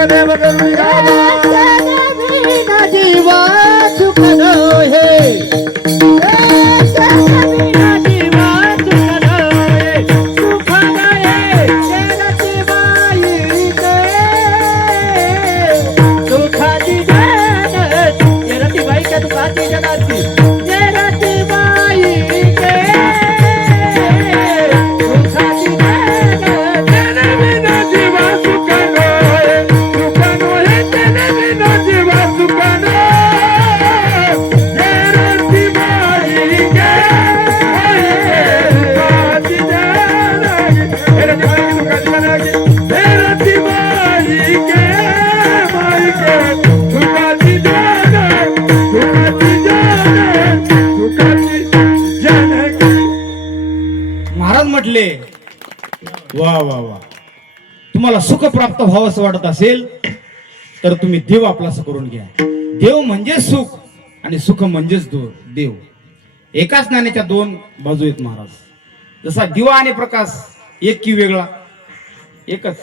देव करुणी जीवा सुख हे महाराज म्हटले वा वा वा, तुम्हाला सुख प्राप्त व्हावं असं वाटत असेल तर तुम्ही देव आपलासा करून घ्या. देव म्हणजे सुख आणि सुख म्हणजेच देव. एकाच नाण्याच्या दोन बाजू आहेत महाराज. जसा दिवा आणि प्रकाश एक की वेगळा, एकच.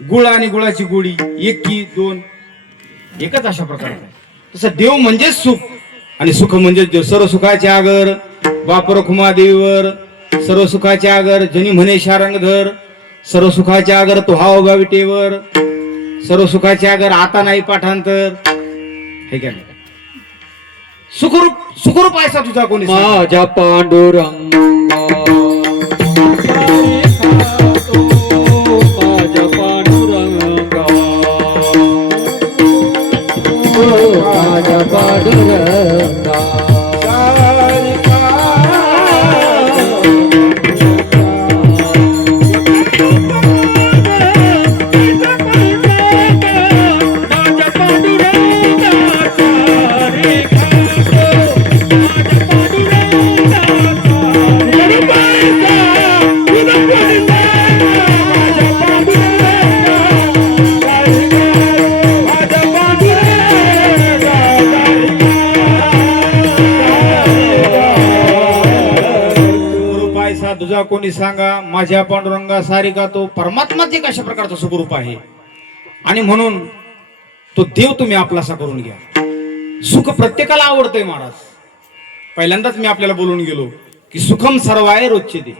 गुळ आणि गुळाची गोडी एक की दोन, एकच. अशा प्रकारचा तसं देव म्हणजेच सुख आणि सुख म्हणजेच देव. सर्व सुखाचे आगर बापर खुमा देवीवर, सर्व सुखाचे आगर जनी म्हणे शारंगधर, सर्व सुखाचे आगर तो हा उभा विटेवर, सर्व सुखाचे आगर आता नाही पाठांतर. हे काय सुखरूप आहे तुझा कोणी माझ्या पांडुरंगा माझ्या पांडुरंगा माझ्या पांडुरंगा तुझा कोणी सांगा. माझ्या पांडुरंगा सारिका तो परमात्माच एक अशा प्रकारचा सुखरूप आहे आणि म्हणून तो देव तुम्ही आपलासा करून घ्या. सुख प्रत्येकाला आवडतंय महाराज. पहिल्यांदाच मी आपल्याला बोलून गेलो की सुखम सर्व आहे रोजचे दे.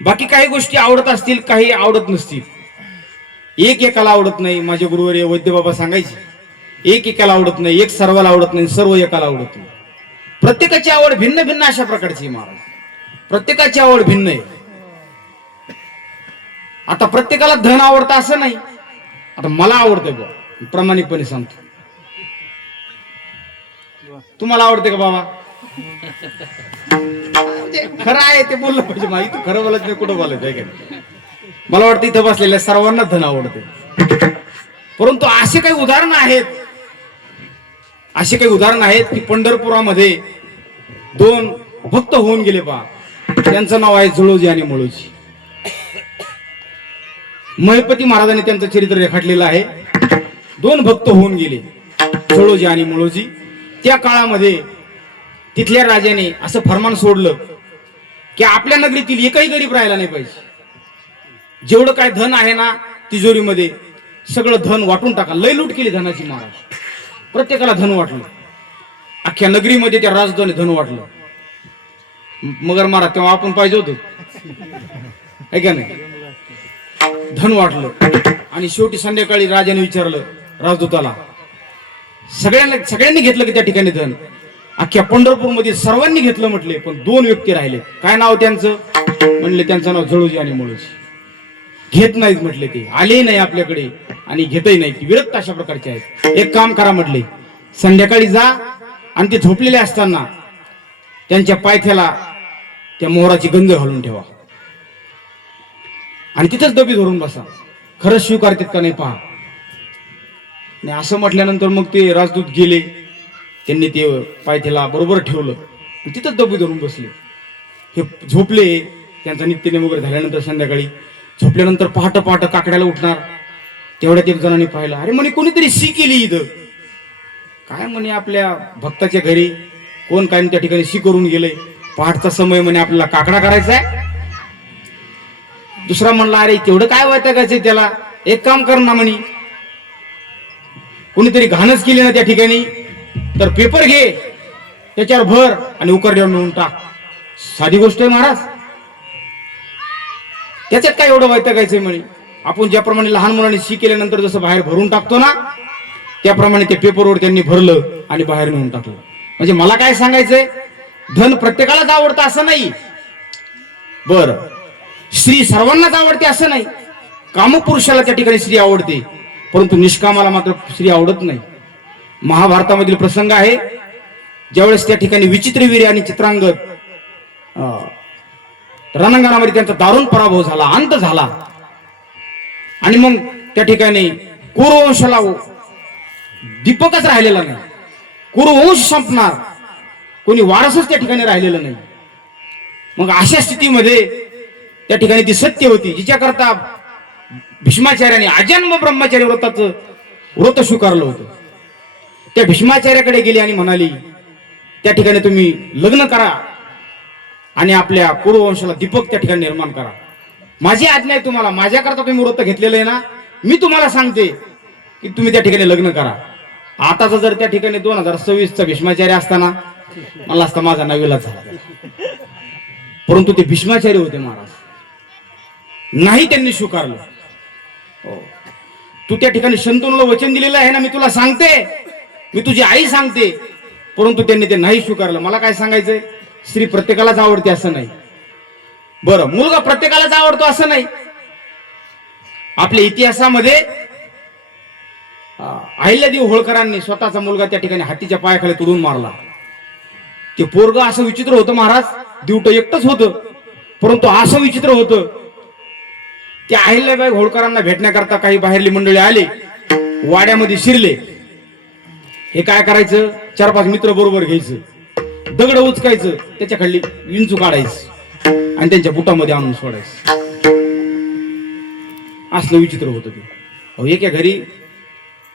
बाकी काही गोष्टी आवडत असतील, काही आवडत नसतील. एक एकाला आवडत नाही. माझे गुरुवर्य वैद्य बाबा सांगायचे एक एकाला आवडत नाही, एक सर्वाला आवडत नाही, सर्व एकाला आवडत नाही. प्रत्येकाची आवड भिन्न भिन्न अशा प्रकारची महाराज. प्रत्येकाची आवड भिन्न आहे. आता प्रत्येकाला धन आवडतं असं नाही. आता मला आवडतंय बा, प्रामाणिकपणे सांगतो. तुम्हाला आवडते का बाबा? खरं आहे ते बोललं पाहिजे. माहिती खरं बोलायचं नाही, कुठं बोलायचं आहे का? मला वाटतं इथं बसलेल्या सर्वांना धन आवडते. परंतु असे काही उदाहरण आहेत, असे काही उदाहरण आहेत की पंढरपुरामध्ये दोन भक्त होऊन गेले पहा. त्यांचं नाव आहे जुळोजी आणि मुळोजी. महेपती महाराजांनी त्यांचं चरित्र रेखाटलेलं आहे. दोन भक्त होऊन गेले, जुळोजी आणि मुळोजी. त्या काळामध्ये तिथल्या राजाने असं फरमान सोडलं की आपल्या नगरीतील एकही गरीब राहायला नाही पाहिजे. जेवढं काय धन आहे ना तिजोरीमध्ये सगळं धन वाटून टाका. लय लूट केली धनाची महाराज. प्रत्येकाला धन वाटलं. अख्ख्या नगरीमध्ये त्या राजधानी धन वाटलं. मगर मारा तेव्हा आपण पाहिजे होतो आहे का नाही. धन वाटलं आणि शेवटी संध्याकाळी राजाने विचारलं राजदूताला, सगळ्यांनी घेतलं की त्या ठिकाणी धन. अख्ख्या पंढरपूरमध्ये सर्वांनी घेतलं म्हटले, पण दोन व्यक्ती राहिले. काय नाव त्यांचं? म्हणले त्यांचं नाव जुळोजी आणि मुळोजी. घेत नाहीत म्हटले, ते आले नाही आपल्याकडे आणि घेतही नाही. ती विरक्त अशा प्रकारचे आहेत. एक काम करा म्हटले, संध्याकाळी जा आणि ते झोपलेले असताना त्यांच्या पायथ्याला त्या मोहराची गंध घालून ठेवा आणि तिथंच डबी धरून बसा. खरंच स्वीकारतात का नाही पहा. आणि असं म्हटल्यानंतर मग ते राजदूत गेले. त्यांनी ते पायथ्याला बरोबर ठेवलं आणि तिथंच डबी धरून बसले. हे झोपले. त्यांचा नित्यनेम वगैरे झाल्यानंतर संध्याकाळी झोपल्यानंतर पहाटे काकड्याला उठणार. तेवढ्यात एक जणांनी पाहिलं, अरे म्हणे कोणीतरी शी केली इथं. काय म्हणे आपल्या भक्ताच्या घरी कोण काय त्या ठिकाणी शी करून गेले. पहाटचा समय म्हणे आपल्याला काकडा करायचा आहे. दुसरा म्हणला, अरे तेवढं काय वैतागायचंय त्याला, एक काम कर ना म्हणी, कोणीतरी घाणच केली ना त्या ठिकाणी तर पेपर घे, त्याच्यावर भर आणि उकरड्यावर नेऊन टाक. साधी गोष्ट आहे महाराज. त्याच्यात काय एवढं वैतागायचंय म्हणे. आपण ज्याप्रमाणे लहान मुलांनी शी केल्यानंतर जसं बाहेर भरून टाकतो ना, त्याप्रमाणे ते पेपरवर त्यांनी भरलं आणि बाहेर नेऊन टाकलं. म्हणजे मला काय सांगायचंय, धन प्रत्येकालाच आवडतं असं नाही. बर, स्त्री सर्वांनाच आवडते असं नाही. कामपुरुषाला त्या ठिकाणी स्त्री आवडते, परंतु निष्कामाला मात्र स्त्री आवडत नाही. महाभारतामधील प्रसंग आहे, ज्यावेळेस त्या ठिकाणी विचित्रवीर्य आणि चित्रांगद रणांगणामध्ये त्यांचा दारुण पराभव झाला, अंत झाला. आणि मग त्या ठिकाणी कुरुवंशाला दीपकच राहिलेला नाही. कुरुवंश संपणार, कोणी वारसच त्या ठिकाणी राहिलेलं नाही. मग अशा स्थितीमध्ये त्या ठिकाणी ती सत्य होती, जिच्याकरता भीष्माचार्याने अजन्म ब्रह्मचारी व्रताचं व्रत स्वीकारलं होतं. त्या भीष्माचार्याकडे गेली आणि म्हणाली, त्या ठिकाणी तुम्ही लग्न करा आणि आपल्या कुरुवंशाला दीपक त्या ठिकाणी निर्माण करा. माझी आज्ञा आहे तुम्हाला, माझ्याकरता तुम्ही व्रत घेतलेलं आहे ना, मी तुम्हाला सांगते की तुम्ही त्या ठिकाणी लग्न करा. आताचा जर त्या ठिकाणी 2026चा भीष्माचार्य असताना मला असता माझा नवीला झाला, परंतु ते भीष्माचार्य होते महाराज, नाही त्यांनी स्वीकारलं. तू त्या ठिकाणी शंतनूला वचन दिलेलं आहे ना, मी तुला सांगते, मी तुझी आई सांगते, परंतु त्यांनी ते नाही स्वीकारलं. मला काय सांगायचंय, स्त्री प्रत्येकालाच आवडते असं नाही. बरं, मुलगा प्रत्येकालाच आवडतो असं नाही. आपल्या इतिहासामध्ये अहिल्यादेवी होळकरांनी स्वतःचा मुलगा त्या ठिकाणी हातीच्या पायाखाली तुडून मारला. ते पोरग असं विचित्र होतं महाराज, दिवटं एकटंच होतं, परंतु असं विचित्र होतं. त्या अहिल्याबाई होळकरांना भेटण्याकरता काही बाहेरली मंडळी आले, वाड्यामध्ये शिरले. हे काय करायचं, 4-5 मित्र बरोबर घ्यायचं, दगड उचकायचं, त्याच्या खाली विंचू काढायचं आणि त्यांच्या बुटामध्ये आणून सोडायचं. असलं विचित्र होतं ते. एका घरी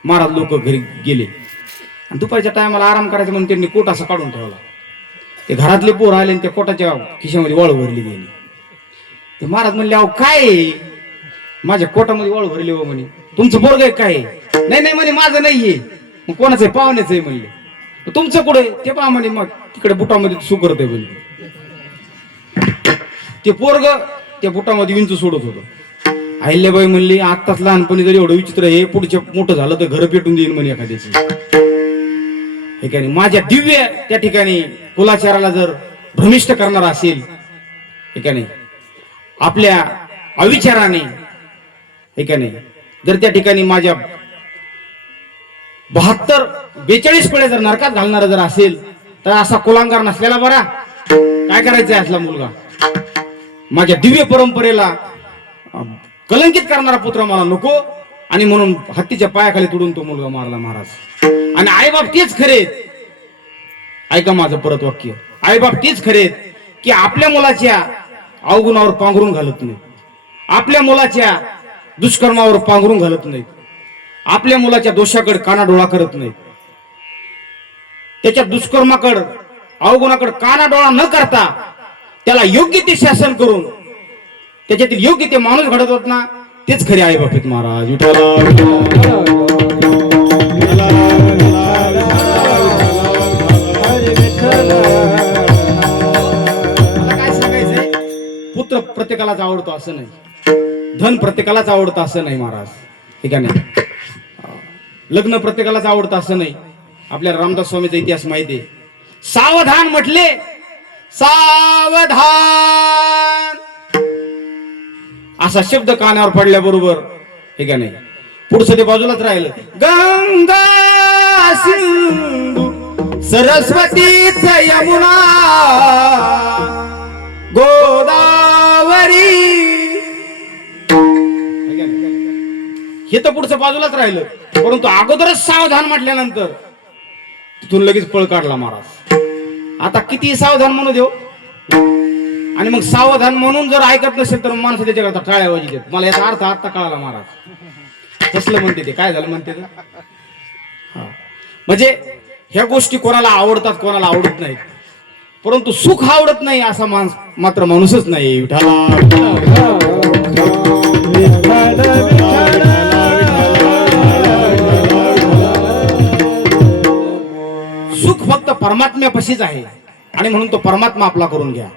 महाराज लोक घरी गेले आणि दुपारच्या टायमाला आराम करायचं म्हणून त्यांनी कोट असं काढून ठेवला. ते घरातले पोर आले आणि त्या कोटाच्या खिशामध्ये वाळू भरली गेली. ते महाराज म्हणले, अहो काय माझ्या कोटामध्ये वाळू भरली हो म्हणे. तुमचं पोरग आहे काय? नाही नाही म्हणे, माझं नाहीये. मग कोणाचं आहे? पाहुण्याचं आहे म्हणले. तुमचं कुठे? ते पहा म्हणे, मग तिकडे बुटामध्ये सुकरत आहे म्हणे. ते पोरग त्या बुटामध्ये विंचू सोडत होतं. अहिल्याबाई म्हणली, आत्ताच लहानपणी जरी एवढं विचित्र आहे, पुढच्या मोठं झालं तर घर पेटून देईन म्हणे एखाद्याची. हे काय, माझ्या दिव्य त्या ठिकाणी कुलाचाराला जर भ्रमिष्ट करणार असेल, हे का नाही, आपल्या अविचाराने, हे का नाही, जर त्या ठिकाणी माझ्या 42-42 पिढ्या जर नरकात घालणार जर असेल, तर असा कुलांगार नसलेला बरा. काय करायचंय असला मुलगा? माझ्या दिव्य परंपरेला कलंकित करणारा पुत्र मला नको. आणि म्हणून हत्तीच्या पायाखाली तुडून तो मुलगा मारला महाराज. आणि आईबाप तेच खरेत, ऐका माझं परत वाक्य, आईबाप तेच खरेत की आपल्या मुलाच्या अवगुणावर पांघरून घालत नाही, आपल्या मुलाच्या दुष्कर्मावर पांघरून घालत नाहीत, आपल्या मुलाच्या दोषाकडे कानाडोळा करत नाहीत, त्याच्या दुष्कर्माकडे अवगुणाकडे कानाडोळा न करता त्याला योग्य ते शासन करून त्याच्यातील योग्य ते माणूस घडत होत ना, तेच खरे आई बाप आहेत महाराज. मला काय सांगायचंय, पुत्र प्रत्येकालाच आवडतो असं नाही, धन प्रत्येकालाच आवडतं असं नाही महाराज. ठीक आहे नाही, लग्न प्रत्येकालाच आवडतं असं नाही. आपल्याला रामदास स्वामीचा इतिहास माहिती आहे. सावधान म्हटले, सावधान असा शब्द कानावर पडल्याबरोबर, हे का नाही, पुढचं ते बाजूलाच राहिलं. गंगा सिंधू सरस्वतीच यमुना गोदावरी, हे तर पुढचं बाजूलाच राहिलं. परंतु अगोदरच सावधान म्हटल्यानंतर तिथून लगेच पळ काढला महाराज. आता किती सावधान म्हणू देऊ, आणि मग सावधान म्हणून जर ऐकत नसेल तर माणसं त्याच्याकरता टाळ्या वाजतात. मला याचा अर्थ आता कळाला महाराज. कसलं म्हणते ते, काय झालं म्हणते ते, म्हणजे ह्या गोष्टी कोणाला आवडतात कोणाला आवडत नाहीत, परंतु सुख आवडत नाही असा मात्र माणूसच नाही. विठाला परमात्म्यापाशीच आहे आणि म्हणून तो परमात्मा आपला करून घ्या.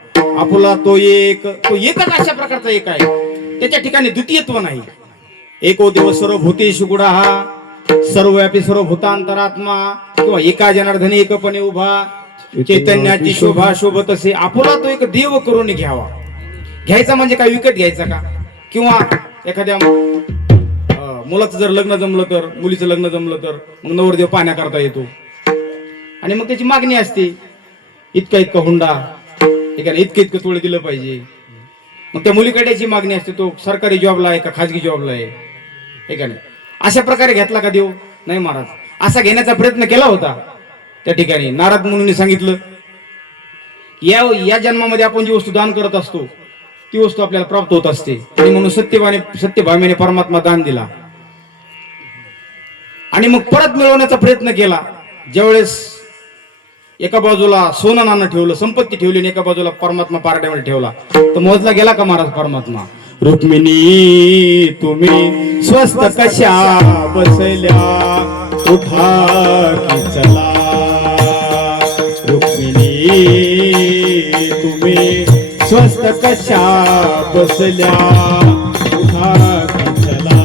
आपुला तो एकच अशा प्रकारचा एक आहे, त्याच्या ठिकाणी द्वितीयत्व नाही. एको देव सर्व भूतेषु गुडाः, सर्वव्यापी सर्व भूतांतरात्मा, किंवा एका जनार्दनी एकपणे उभा, चैतन्याची शोभा शोभत असे. आपुला तो एक देव करून घ्यायचा म्हणजे काय विकत घ्यायचा का? किंवा एखाद्या मुलाचं जर लग्न जमलं तर, मुलीचं लग्न जमलं तर मग नवरदेव पाहण्या करता येतो आणि मग त्याची मागणी असते इतका हुंडा, इतकं तोळे दिलं पाहिजे. मग त्या मुलीकडे याची मागणी असते, तो सरकारी जॉबला आहे का खाजगी जॉबला आहे का नाही. अशा प्रकारे घेतला का देव? नाही महाराज. असा घेण्याचा प्रयत्न केला होता. त्या ठिकाणी नारद मुनींनी सांगितलं, या जन्मामध्ये आपण जी वस्तू दान करत असतो ती वस्तू आपल्याला प्राप्त होत असते. आणि म्हणून सत्यभामेने परमात्मा दान दिला आणि मग परत मिळवण्याचा प्रयत्न केला. ज्यावेळेस एका बाजूला सोनं नाणं ठेवलं, संपत्ती ठेवली, आणि एका बाजूला परमात्मा पारड्यामध्ये ठेवला, तर मोजला गेला का महाराज परमात्मा? रुक्मिणी तुम्ही स्वस्त कशा बसल्या, उठा की चला. रुक्मिणी तुम्ही स्वस्त कशा बसल्या, उठा की चला.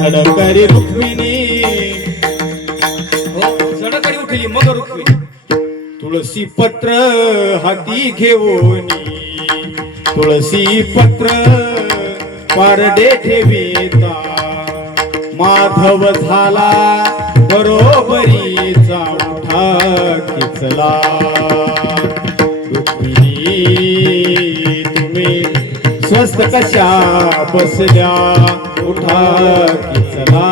झडकरी रुक्मिणी, झडकरी उठली मग रुक्मिणी, तुळसी पत्र हाती घेऊनी, तुळसी पत्र पारडे ठेविता, माधव झाला बरोबरीचा, उठा खिचला. रुक्मिणी तुम्ही स्वस्त कशा बसल्या, उठा खिचला.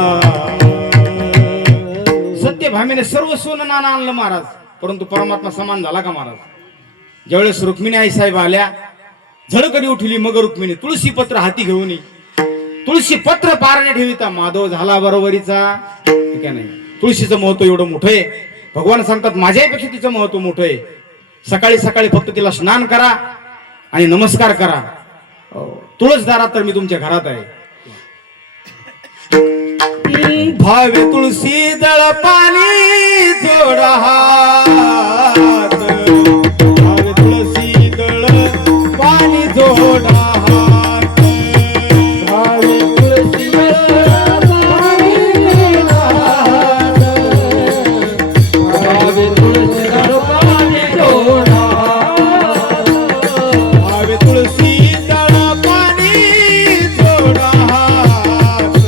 सत्यभामेने सर्व सोनं नाणं आणलं महाराज, परंतु परमात्मा समान झाला का महाराज? ज्यावेळेस रुक्मिणी आई साहेब आल्या, झडकरी उठली मग रुक्मिणी, तुळशी पत्र हाती घेऊन, तुळशी पत्र पारणे ठेविता, माधव झाला बरोबरीचा. ठीक आहे नाही, तुळशीचं महत्व एवढं मोठं आहे. भगवान सांगतात माझ्यापेक्षा तिचं महत्व मोठं आहे. सकाळी सकाळी फक्त तिला स्नान करा आणि नमस्कार करा. तुळसदारात तर मी तुमच्या घरात आहे. भावे तुळशी दळ पाणी जोडा हात, भावे तुळसी दळ पाणी जोडा हात, भावे तुळसी दळ पाणी जोडा हात, भावे तुळसी दळ पाणी जोडा हात, भावे तुळसी दळ पाणी जोडा हात,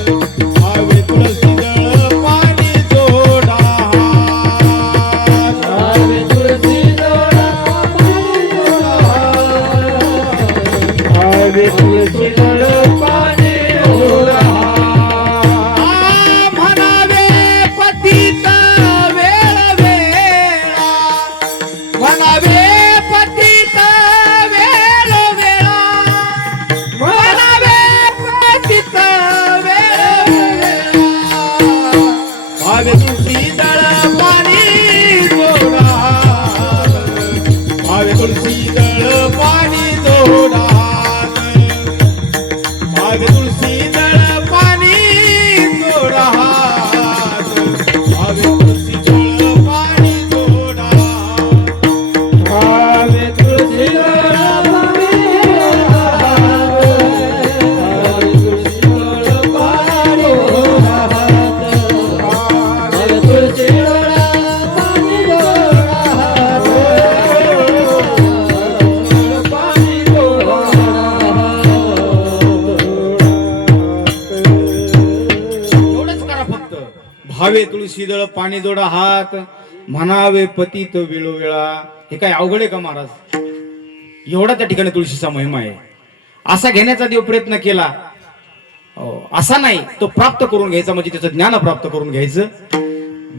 भावे तुळसी दळ पाणी जोडा हात, भावे तुळसी दळ पाणी जोडा हात, भावे तुळसी दळ पाणी जोडा हात. म्हणावे पतित वेळ वेळा, म्हणावे पतित वेळ वेळा, म्हणावे पतित वेळ वेळा, भावे तुळशी दळ पाणी जोडा हात, भावे तुळशी दळ पाणी जोडा हात, भावे तुळशी दळ पाणी जोडा हात, भावे तुळशी दळ पाणी जोडा हात, भावे तुळशी दळ पाणी जोडा हात, भावे तुळशी दळ पाणी जोडा हात, भावे तुळशी दळ पाणी जोडा हात, पाणी जोडा हात. एवढंच करा फक्त. भावे तुळशी दळ पाणी जोडा हात, म्हणावे पतित वेळोवेळा. हे काय अवघड आहे का महाराज? एवढा त्या ठिकाणी तुळशीचा महिमा आहे. असा घेण्याचा देव प्रयत्न केला, असा नाही, तो प्राप्त करून घ्यायचा म्हणजे त्याचं ज्ञान प्राप्त करून घ्यायचं.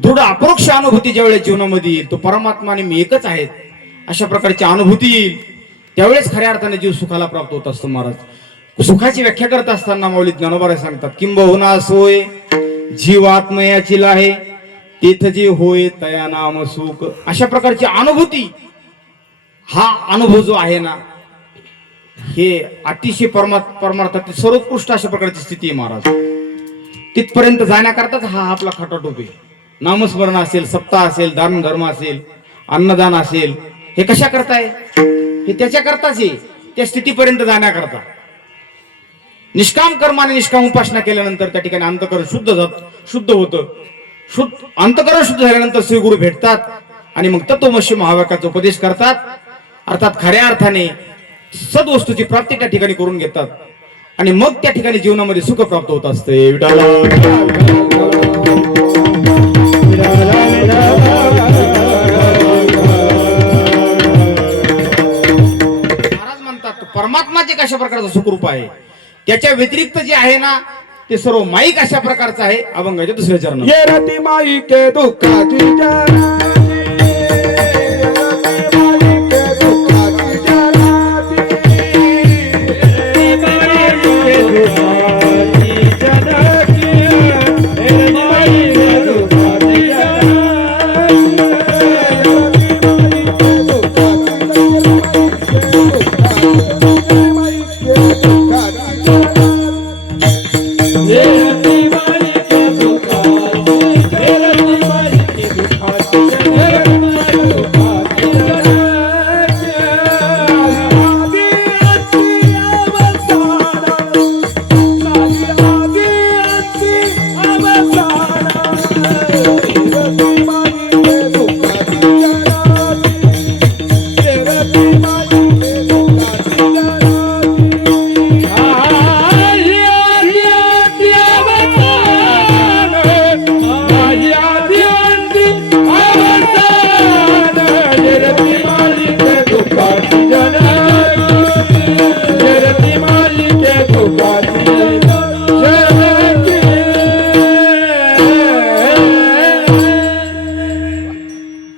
दृढ अपरोक्ष अनुभूती ज्यावेळेस जीवनामध्ये येईल, तो परमात्मा आणि मी एकच आहेत अशा प्रकारची अनुभूती येईल, त्यावेळेस खऱ्या अर्थाने जीव सुखाला प्राप्त होत असतो महाराज. सुखाची व्याख्या करत असताना माऊली ज्ञानोबा सांगतात, किंबहुना सोय जीव आत्मयाची आहे, तेथ जे होय तया नाम सुख. अशा प्रकारची अनुभूती, हा अनुभव जो आहे ना, हे अतिशय परमार्थात सर्वोत्कृष्ट अशा प्रकारची स्थिती आहे महाराज. तिथपर्यंत जाण्याकरताच हा आपला खटाटोप आहे. नामस्मरण असेल, सप्ताह असेल, दान धर्म असेल, अन्नदान असेल, हे कशा करताय? हे त्याच्या करताच आहे, त्या स्थितीपर्यंत जाण्याकरता. निष्काम कर्माने निष्काम उपासना केल्यानंतर त्या ठिकाणी अंतकरण शुद्ध होतं. अंतकरण शुद्ध झाल्यानंतर श्री गुरु भेटतात आणि मग तत्वमसी महावाक्याचा उपदेश करतात. अर्थात खऱ्या अर्थाने सद्वस्तूची प्राप्ती त्या ठिकाणी करून घेतात आणि मग त्या ठिकाणी जीवनामध्ये सुख प्राप्त होत असते. महाराज म्हणतात परमात्माचे कशा प्रकारचं सुखरूप आहे, त्याच्या व्यतिरिक्त जे आहे ना ते सर्व माईक अशा प्रकारचं आहे. अभंगाच्या दुसऱ्या चरण ये रती माई के दुःखाची जनाती,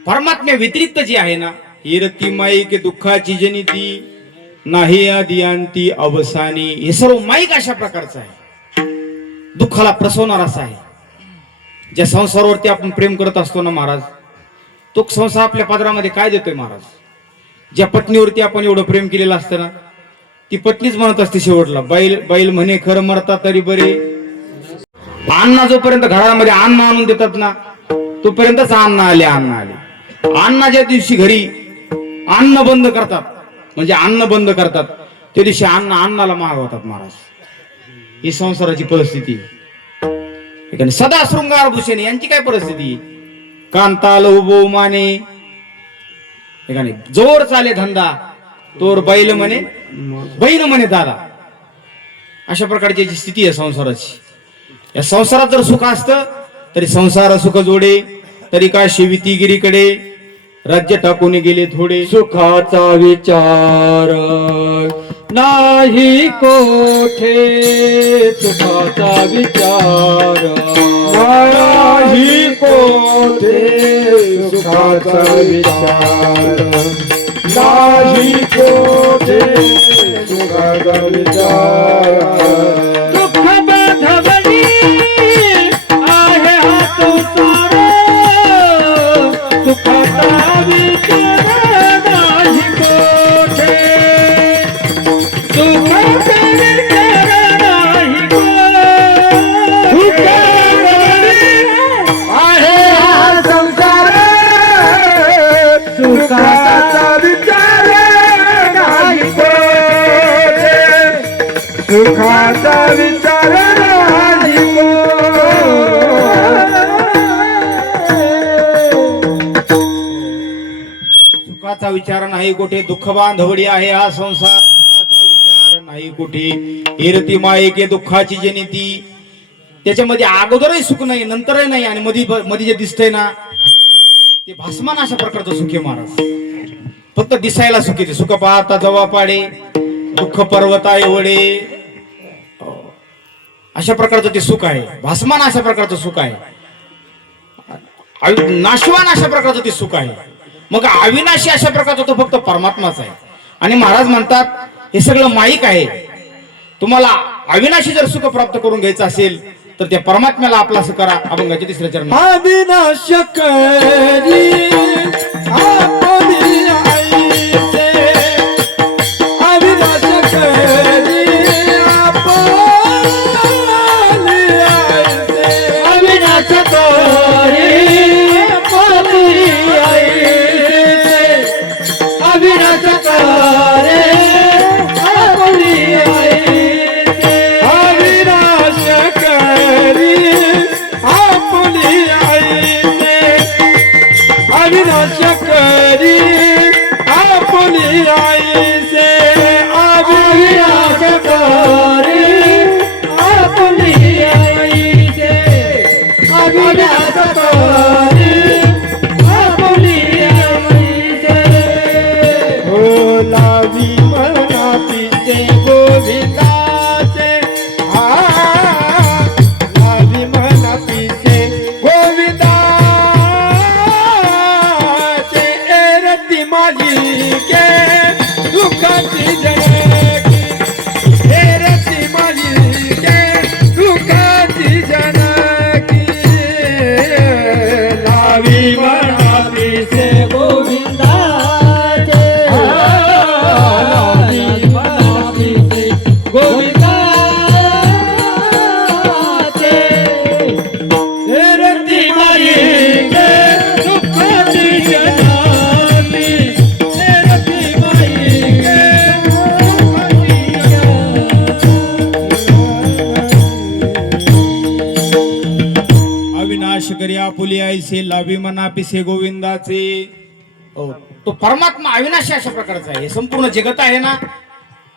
परमात्म्या व्यतिरिक्त जे आहे ना, हिरती माईक दुःखाची जनिती नाही आदी अंती अवसानी, हे सर्व माईक अशा प्रकारचं आहे, दुःखाला प्रसवणार असं आहे. ज्या संसारावरती आपण प्रेम करत असतो ना महाराज, तो संसार आपल्या पदरामध्ये काय देतोय महाराज? ज्या पत्नीवरती आपण एवढं प्रेम केलेलं असतं ना, ती पत्नीच म्हणत असते शेवटला, बैल म्हणे खरं मरता तरी बरे. अण्णा जोपर्यंत घरामध्ये अन्न आणून देतात ना, तोपर्यंतच अन्न आले. अण्णा दिवशी घरी अन्न बंद करतात, म्हणजे अन्न बंद करतात, त्या दिवशी अन्नाला मागवतात महाराज. ही संसाराची परिस्थिती. सदा शृंगार भूषण यांची काय परिस्थिती? कांताल उभो माने, जोर चाले धंदा तोर बैल म्हणे बहीण म्हणे दादा. अशा प्रकारची जी स्थिती आहे संसाराची. या संसारात जर सुख असतं तरी संसार सुख जोडे, तरी का शिविती गिरीकडे राज्य टाकून गेले थोडे. सुखाचा विचार नाही कोठे, सुखाचा विचार नाही कोठे, सुखाचा विचार नाही कोठे, सुखाचा विचार. दुःख बांधवली आहे हा संसार, सुखाचा विचार नाही कोठे, सुखाचा विचार नाही कोठे. आहे हा संसार, सुखाचा विचार नाही कोठे, सुखाचा विचार नाही कोठे. सुखाचा विचार नाही कुठे, दुःख बांधवडी आहे हा संसार, सुखाचा विचार नाही कुठे. हिरती मायेके दुःखाची जनिती, त्याच्यामध्ये अगोदरही सुख नाही, नंतरही नाही, आणि मध्ये जे दिसतंय ना ते भासमान अशा प्रकारचं सुख आहे महाराज. फक्त दिसायला सुख येते. सुख पाहता जवा पाडे, दुःख पर्वता एवढे, अशा प्रकारचं ते सुख आहे. भासमान अशा प्रकारचं सुख आहे, नाशवान अशा प्रकारचं ते सुख आहे. मग अविनाशी अशा प्रकारचा तो फक्त परमात्माच आहे. आणि महाराज म्हणतात हे सगळं माईक आहे. तुम्हाला अविनाशी जर सुख प्राप्त करून घ्यायचं असेल तर त्या परमात्म्याला आपला असं करा. अभंगाचे तिसरे चरण. अविनाशक अविनाश आईसे अविनाश करी आपली आईचे अविनाश करी आपली आईचे हो लावी मना पिसे गोविंदाचे लावी मना पिसे गोविंदाचे एरती माझी के दुःखाची जनकी एरती माझी के दुःखाची जनकी लावी मना पिसे गोविंदाचे गोविंदाचे एरती माझी के दुःखाची जनकी एरती माझी के अविनाश करी आपुली आईसे लावी मना पिसे गोविंदाचे. हो, तो परमात्मा अविनाशी अशा प्रकारचा आहे. हे संपूर्ण जगत आहे ना,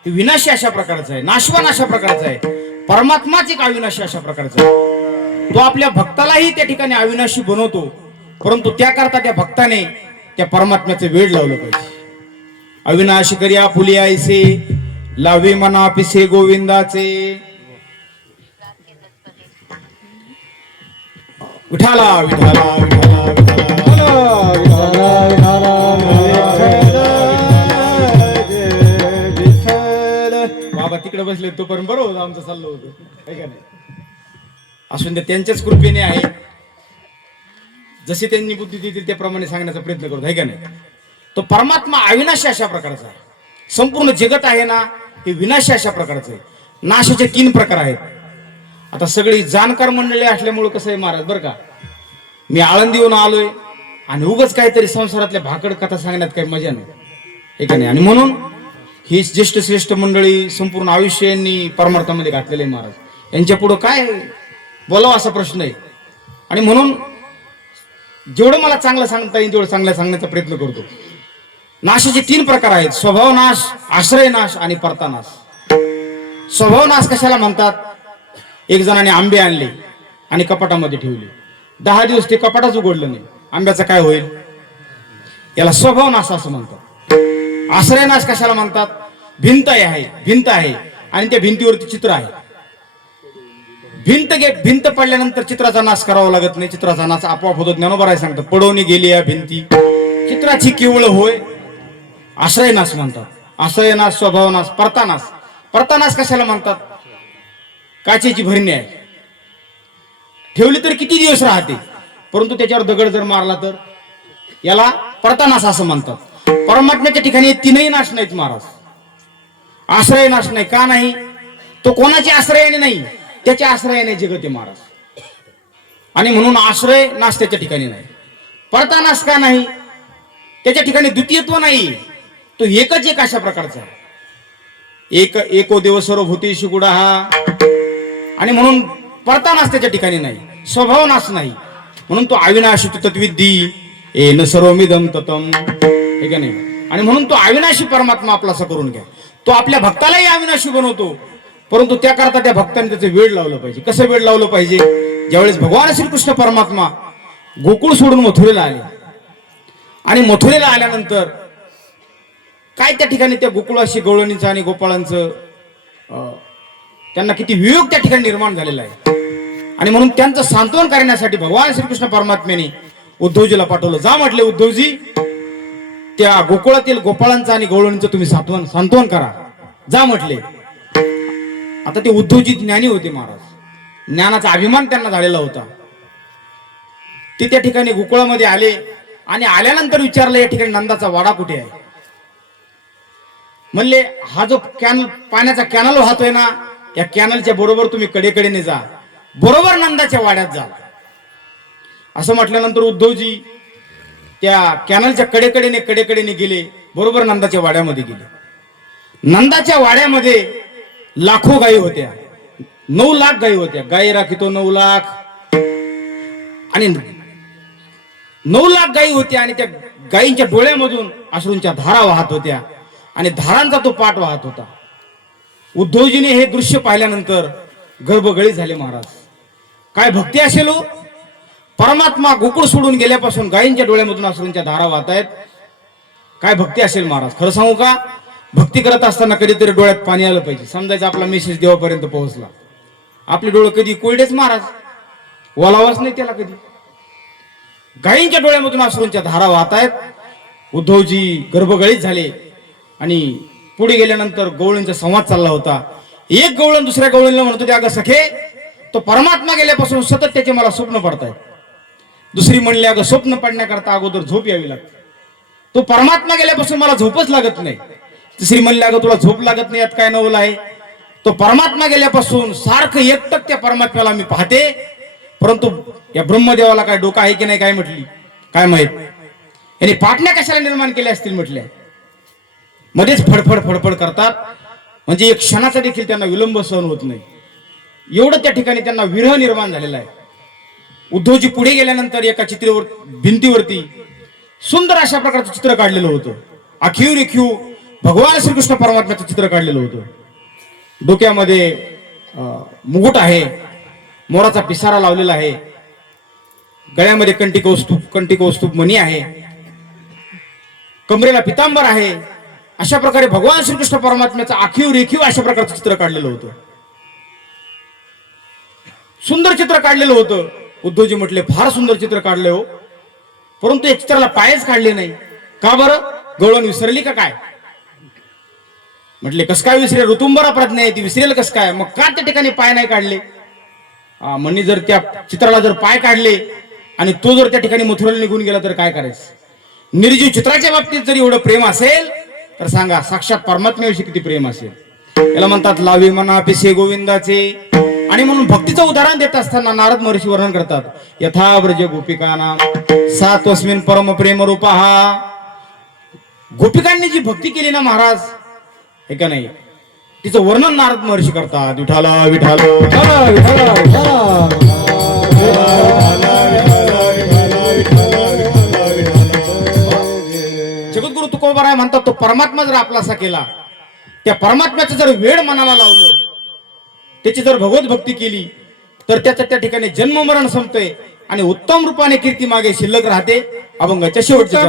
ते विनाशी अशा प्रकारचा आहे, नाशवान अशा प्रकारचा आहे. परमात्माच एक अविनाशी अशा प्रकारचा आहे. तो आपल्या भक्तालाही त्या ठिकाणी अविनाशी बनवतो, परंतु त्याकरता त्या भक्ताने त्या परमात्म्याचं वेळ लावलं पाहिजे. अविनाश करी आपुली आईसे लावी मना पिसे गोविंदाचे. विठाला विठाला विठाला विठाला. बाबा तिकडे बसले तोपर्यंत बरोबर होतं, आमचं चाललं होतं है का नाही. असून ते त्यांच्याच कृपेने आहे, जशी त्यांनी बुद्धी दिली त्याप्रमाणे सांगण्याचा प्रयत्न करतो है का नाही. तो परमात्मा अविनाशी अशा प्रकारचा आहे. संपूर्ण जगत आहे ना, हे विनाशी अशा प्रकारचं आहे. नाशाचे 3 प्रकार आहेत. आता सगळी जाणकार मंडळी असल्यामुळे कसं आहे महाराज बरं का, मी आळंदीहून आलोय आणि उगाच काहीतरी संसारातल्या भाकड कथा सांगण्यात काही मजा नाही है का नाही. आणि म्हणून ही ज्येष्ठ श्रेष्ठ मंडळी संपूर्ण आयुष्य यांनी परमार्थामध्ये घातलेले महाराज, यांच्या पुढं काय बोलावं असा प्रश्न आहे. आणि म्हणून जेवढं मला चांगलं सांगता येईल तेवढं चांगलं सांगण्याचा प्रयत्न करतो. नाशाचे 3 प्रकार आहेत: स्वभाव नाश, आश्रय नाश आणि परतानाश. स्वभाव नाश कशाला म्हणतात? एक जणाने आंबे आणले आणि कपाटामध्ये ठेवले, 10 दिवस ते कपाटच उघडलं नाही, आंब्याचं काय होईल? याला स्वभाव नाश असं म्हणतात. आश्रय नाश कशाला म्हणतात? भिंत आहे आणि त्या भिंतीवरती चित्र आहे. भिंत पडल्यानंतर चित्राचा नाश करावा लागत नाही, चित्राचा नाश आपोआप होतो. ज्ञानोबा राय सांगतात, पडवणी गेली या भिंती चित्राची केवळ होय. आश्रय नाश म्हणतात. आश्रय नाश, स्वभाव नाश, परतानाश. परतानाश कशाला म्हणतात? काचेची भरणी आहे, ठेवली तर किती दिवस राहते, परंतु त्याच्यावर दगड जर मारला तर याला परतानाश असं म्हणतात. परमात्म्याच्या ठिकाणी 3ही नाश नाहीत महाराज. आश्रय नाश नाही. का नाही? तो कोणाच्या आश्रयाने नाही, त्याच्या आश्रयाने जगत आहे महाराज. आणि म्हणून आश्रय नाश त्याच्या ठिकाणी नाही. परतानाश का नाही? त्याच्या ठिकाणी द्वितीयत्व नाही, तो एकच एक अशा प्रकारचा आहे. एको देव सर्वभूतेषु गुडः. आणि म्हणून परतानाश त्याच्या ठिकाणी नाही, स्वभाव नाश नाही. म्हणून तो अविनाशी तत्विद्धी येन सर्वमिदं ततम हे का नाही. आणि म्हणून तो अविनाशी परमात्मा आपलासा करून घ्या. तो आपल्या भक्तालाही अविनाशी बनवतो, परंतु त्याकरता त्या भक्ताने त्याचं वेळ लावलं पाहिजे. कसं वेळ लावलं पाहिजे? ज्यावेळेस भगवान श्रीकृष्ण परमात्मा गोकुळ सोडून मथुरेला आले आणि मथुरेला आल्यानंतर काय त्या ठिकाणी त्या गोकुळाशी गवळणीचं आणि गोपाळांचं त्यांना किती वियोग त्या ठिकाणी निर्माण झालेला आहे. आणि म्हणून त्यांचं सांत्वन करण्यासाठी भगवान श्रीकृष्ण परमात्म्याने उद्धवजीला पाठवलं. जा म्हटले, उद्धवजी त्या गोकुळातील गोपाळांचं आणि गवळणीचं तुम्ही सांत्वन करा, जा म्हटले. आता ते उद्धवजी ज्ञानी होते महाराज, ज्ञानाचा अभिमान त्यांना झालेला होता. ते त्या ठिकाणी गोकुळामध्ये आले आणि आल्यानंतर विचारलं, या ठिकाणी नंदाचा वाडा कुठे आहे? म्हणले, हा जो पाण्याचा कॅनल वाहतोय ना, या कॅनलच्या बरोबर तुम्ही कडेकडेने जा, बरोबर नंदाच्या वाड्यात जा. असं म्हटल्यानंतर उद्धवजी त्या कॅनलच्या कडेकडेने गेले, बरोबर नंदाच्या वाड्यामध्ये गेले. नंदाच्या वाड्यामध्ये लाखो गायी होत्या, 9 लाख गायी होत्या. गायी राखीतो 9 लाख आणि 9 लाख गायी होत्या. आणि त्या गायींच्या डोळ्यामधून अश्रूंच्या धारा वाहत होत्या. आणि धारांचा तो पाठ वाहत होता. उद्धवजीने हे दृश्य पाहिल्यानंतर गर्भगळी झाले. महाराज काय भक्ती असेल हो. परमात्मा गोकुळ सोडून गेल्यापासून गायींच्या डोळ्यामधून अश्रूंच्या धारा वाहत आहेत. काय भक्ती असेल महाराज. खरं सांगू का, भक्ती करत असताना कधीतरी डोळ्यात पाणी आलं पाहिजे. समजायचं आपला मेसेज देवापर्यंत पोहोचला. आपले डोळे कधी कोरडेच महाराज, ओलावाच नाही त्याला कधी. गायींच्या डोळ्यामधून अश्रूंच्या धारा वाहत आहेत. उद्धवजी गर्भगळीत झाले आणि पुढे गेल्यानंतर गवळींचा संवाद चालला होता. एक गवळण दुसऱ्या गवळीला म्हणतो, अगं सखे, तो परमात्मा गेल्यापासून सतत त्याचे मला स्वप्न पडतायत. दुसरी म्हणली, अगं स्वप्न पडण्याकरता अगोदर झोप यावी लागते. तो परमात्मा गेल्यापासून मला झोपच लागत नाही. तिसरी म्हणली, अगं तुला झोप लागत नाही, यात काय नवल आहे. तो परमात्मा गेल्यापासून सारखं एकटक त्या परमात्म्याला मी पाहते, परंतु या ब्रह्मदेवाला काय डोकं आहे की नाही काय म्हटली, काय माहित. यांनी पाटण्या कशाला निर्माण केल्या असतील म्हटल्या. मध्येच फडफड फडफड करतात, म्हणजे एक क्षणाचा देखील त्यांना विलंब सहन होत नाही. एवढं त्या ठिकाणी त्यांना विरह निर्माण झालेला आहे. उद्धवजी पुढे गेल्यानंतर एका चित्रावर भिंतीवरती सुंदर अशा प्रकारचं चित्र काढलेलं होतं. आखीव रेखीव भगवान श्रीकृष्ण परमात्म्याचं चित्र काढलेलं होतं. डोक्यामध्ये मुकुट आहे, मोराचा पिसारा लावलेला आहे, गळ्यामध्ये कंटिकौस्तुभ मणी आहे, कमरेला पितांबर आहे. अशा प्रकारे भगवान श्रीकृष्ण परमात्म्याचं आखीव रेखीव अशा प्रकारचं चित्र काढलेलं होतं. सुंदर चित्र काढलेलं होतं. उद्धवजी म्हटले, फार सुंदर चित्र काढले हो, परंतु या चित्राला पायच काढले नाही. का बरं, गवळण विसरली का काय. म्हटले, कस काय विसरेल, ऋतुंबरा प्रज्ञा आहे ती, विसरेल कस काय. मग का त्या ठिकाणी पाय नाही काढले. म्हणणे, जर त्या चित्राला जर पाय काढले आणि तो जर त्या ठिकाणी मथुरेला निघून गेला तर काय करायचं. निर्जीव चित्राच्या बाबतीत जर एवढं प्रेम असेल तर सांगा साक्षात परमात्म्याविषयी किती प्रेम असेल. याला म्हणतात लावी मना पिसे गोविंदाचे. आणि म्हणून भक्तीचं उदाहरण देत असताना नारद महर्षी वर्णन करतात, यथा ब्रज गोपिकानाम सात्वस्मिन परम प्रेम रूपहा. गोपिकांनी जी भक्ती केली ना महाराज, हे का नाही, तिचं वर्णन नारद महर्षी करतात. विठाला विठाला जगद्गुरु तुकोबाराय म्हणतात, तो परमात्मा जर आपलासा केला, त्या परमात्म्याचं जर वेळ मनाला लावलं, त्याची जर भगवत भक्ती केली तर त्याचं त्या ठिकाणी जन्म मरण संपते आणि उत्तम रूपाने कीर्ती मागे शिल्लक राहते. अभंगाच्या शेवटच्या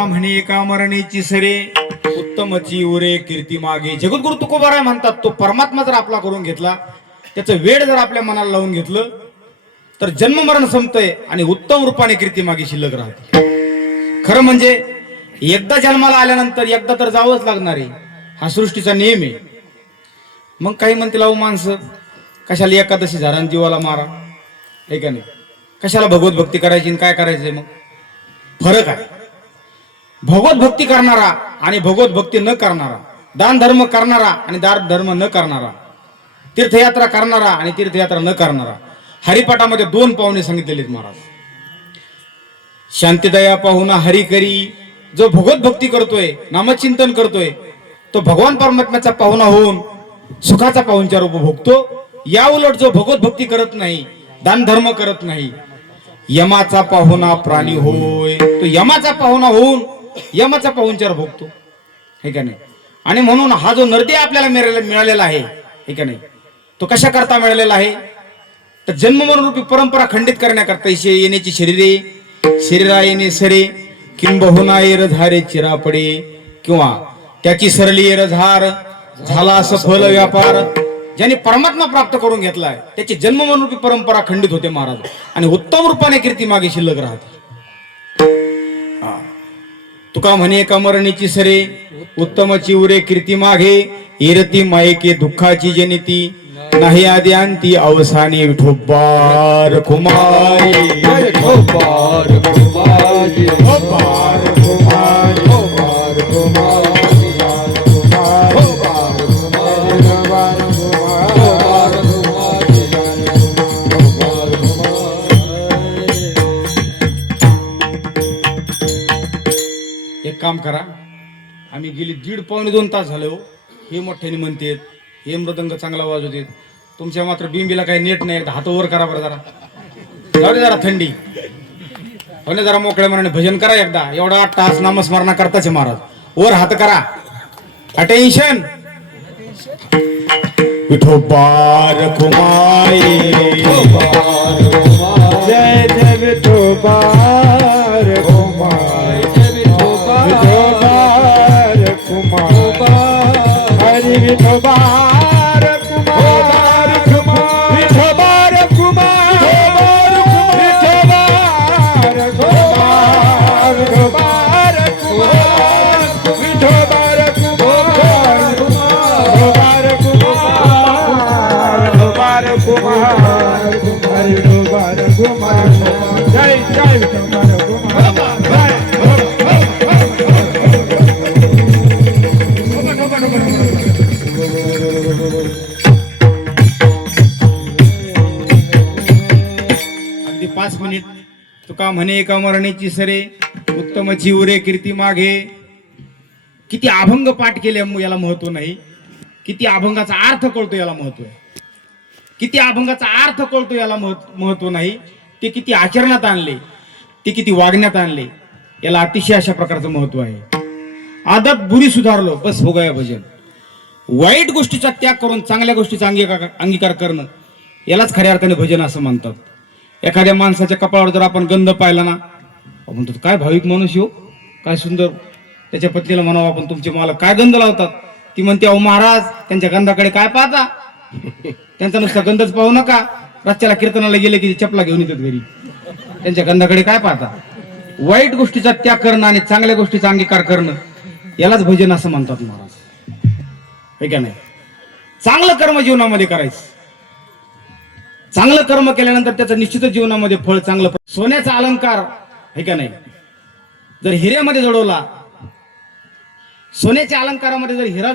तुका म्हणे एका मरणेची सरे उत्तमची उरे कीर्ती मागे. जगद्गुरु तुकोबाराय म्हणतात तो परमात्मा जर आपला करून घेतला, त्याचं वेळ जर आपल्या मनाला लावून घेतलं तर जन्म मरण संपतंय आणि उत्तम रूपाने कीर्ती मागे शिल्लक राहते. खरं म्हणजे एकदा जन्माला आल्यानंतर एकदा तर जावंच लागणार आहे, हा सृष्टीचा नियम आहे. मग काही म्हणतील अहो माणसं कशाला एकादशी झाडान जीवाला मारा, हे का नाही, कशाला भगवत भक्ती करायची आणि काय करायचंय. मग फरक आहे भगवत भक्ती करणारा आणि भगवत भक्ती न करणारा, दान धर्म करणारा आणि दान धर्म न करणारा, तीर्थयात्रा करणारा आणि तीर्थयात्रा न करणारा. हरिपाठामध्ये 2 पाहुणे सांगितलेले महाराज. शांतिदया पाहुणा हरी करी, जो भगवत भक्ती करतोय, नामचिंतन करतोय, तो भगवान परमात्म्याचा पाहुणा होऊन सुखाचा पाहुणचार उपभोगतो. या उलट जो भगवत भक्ती करत नाही, दान धर्म करत नाही, यमाचा पाहुणा प्राणी होय, तो यमाचा पाहुणा होऊन यमाचा पाहुणचार भोगतो, हे का नाही. आणि म्हणून हा जो नरदे आपल्याला मिळालेला आहे, हे का नाही, तो कशा करता मिळालेला आहे तर जन्ममरणरूपी परंपरा खंडित करण्याकरता इशे येण्याची शरीरा येणे सरे किंबहुना एरझारे चिरापडे, किंवा त्याची सरली एरझार झाला सफल व्यापार. ज्याने परमात्मा प्राप्त करून घेतलाय त्याची जन्ममरणरूपी परंपरा खंडित होते महाराज, आणि उत्तम रूपाने कीर्ती मागे शिल्लक राहते. तुका म्हणे एका मरणीची सरे उत्तमची उरे कीर्ती मागे, इरती मायके दुःखाची जनिती नाही आदी अंती अवसानी विठोबार कुमारी. विठोबार कुमारी, विठोबार कुमारी, विठोबार कुमारी, एक काम करा, आम्ही गेली 1.5-2 तास झाले हो, हे मोठ्याने म्हणतेत, हे मृदंग चांगला वाजवतेत, तुमच्या मात्र बिंबीला काही नेट नाही. हात वर करा बरं जरा, जाऊ दे जरा थंडी होणे, जरा मोकळ्या मनाने भजन करा एकदा. एवढा तास नामस्मरणा करताच आहे महाराज, वर हात करा, अटेन्शन. विठोबार कुमारी, जय जय विठोबार कुमार, विठोबार कुमार, हरी विठोबार कुमार, विठोबार कुमार, विठोबार कुमार, विठोबार कुमार, विठोबार कुमार, विठोबार कुमार, हरी विठोबार कुमार, जय जय विठोबार कुमार. अगदी 5 मिनिट. तुका म्हणे एका मरणीची सरे उत्तमची उरे कीर्ती मागे. किती अभंग पाठ केले याला महत्व नाही, किती अभंगाचा अर्थ कळतो याला महत्व आहे. किती अभंगाचा अर्थ कळतो याला महत्व नाही, ते किती आचरणात आणले, ते किती वागण्यात आणले याला अतिशय अशा प्रकारचं महत्व आहे. आदत बुरी सुधारलो बस हो गया भजन. वाईट गोष्टीचा त्याग करून चांगल्या गोष्टीचा अंगीकार करणं यालाच खऱ्या अर्थाने भजन असं म्हणतात. एखाद्या माणसाच्या कपाळावर जर आपण गंध पाहिला ना, आपण म्हणतो काय भाविक मनुष्य हो, काय सुंदर. त्याच्या पत्नीला म्हणावं आपण, तुमचे मालक काय गंध लावतात. ती म्हणते अहो महाराज त्यांच्या गंधाकडे काय पाहता, त्यांचा नुसता गंधच पाहू नका, रस्त्याला कीर्तनाला गेले की चपला घेऊन येतात घरी, त्यांच्या गंधाकडे काय पाहता. वाईट गोष्टीचा त्याग करणं आणि चांगल्या गोष्टीचा अंगीकार करणं यालाच भजन असं म्हणतात महाराज, हे का नाही. चांगलं कर्म जीवनामध्ये करायचं, चांगलं कर्म केल्यानंतर त्याचं निश्चितच जीवनामध्ये फळ चांगलं. सोन्याचा अलंकार हे का नाही जर हिऱ्यामध्ये जडवला, सोन्याच्या अलंकारामध्ये जर हिरा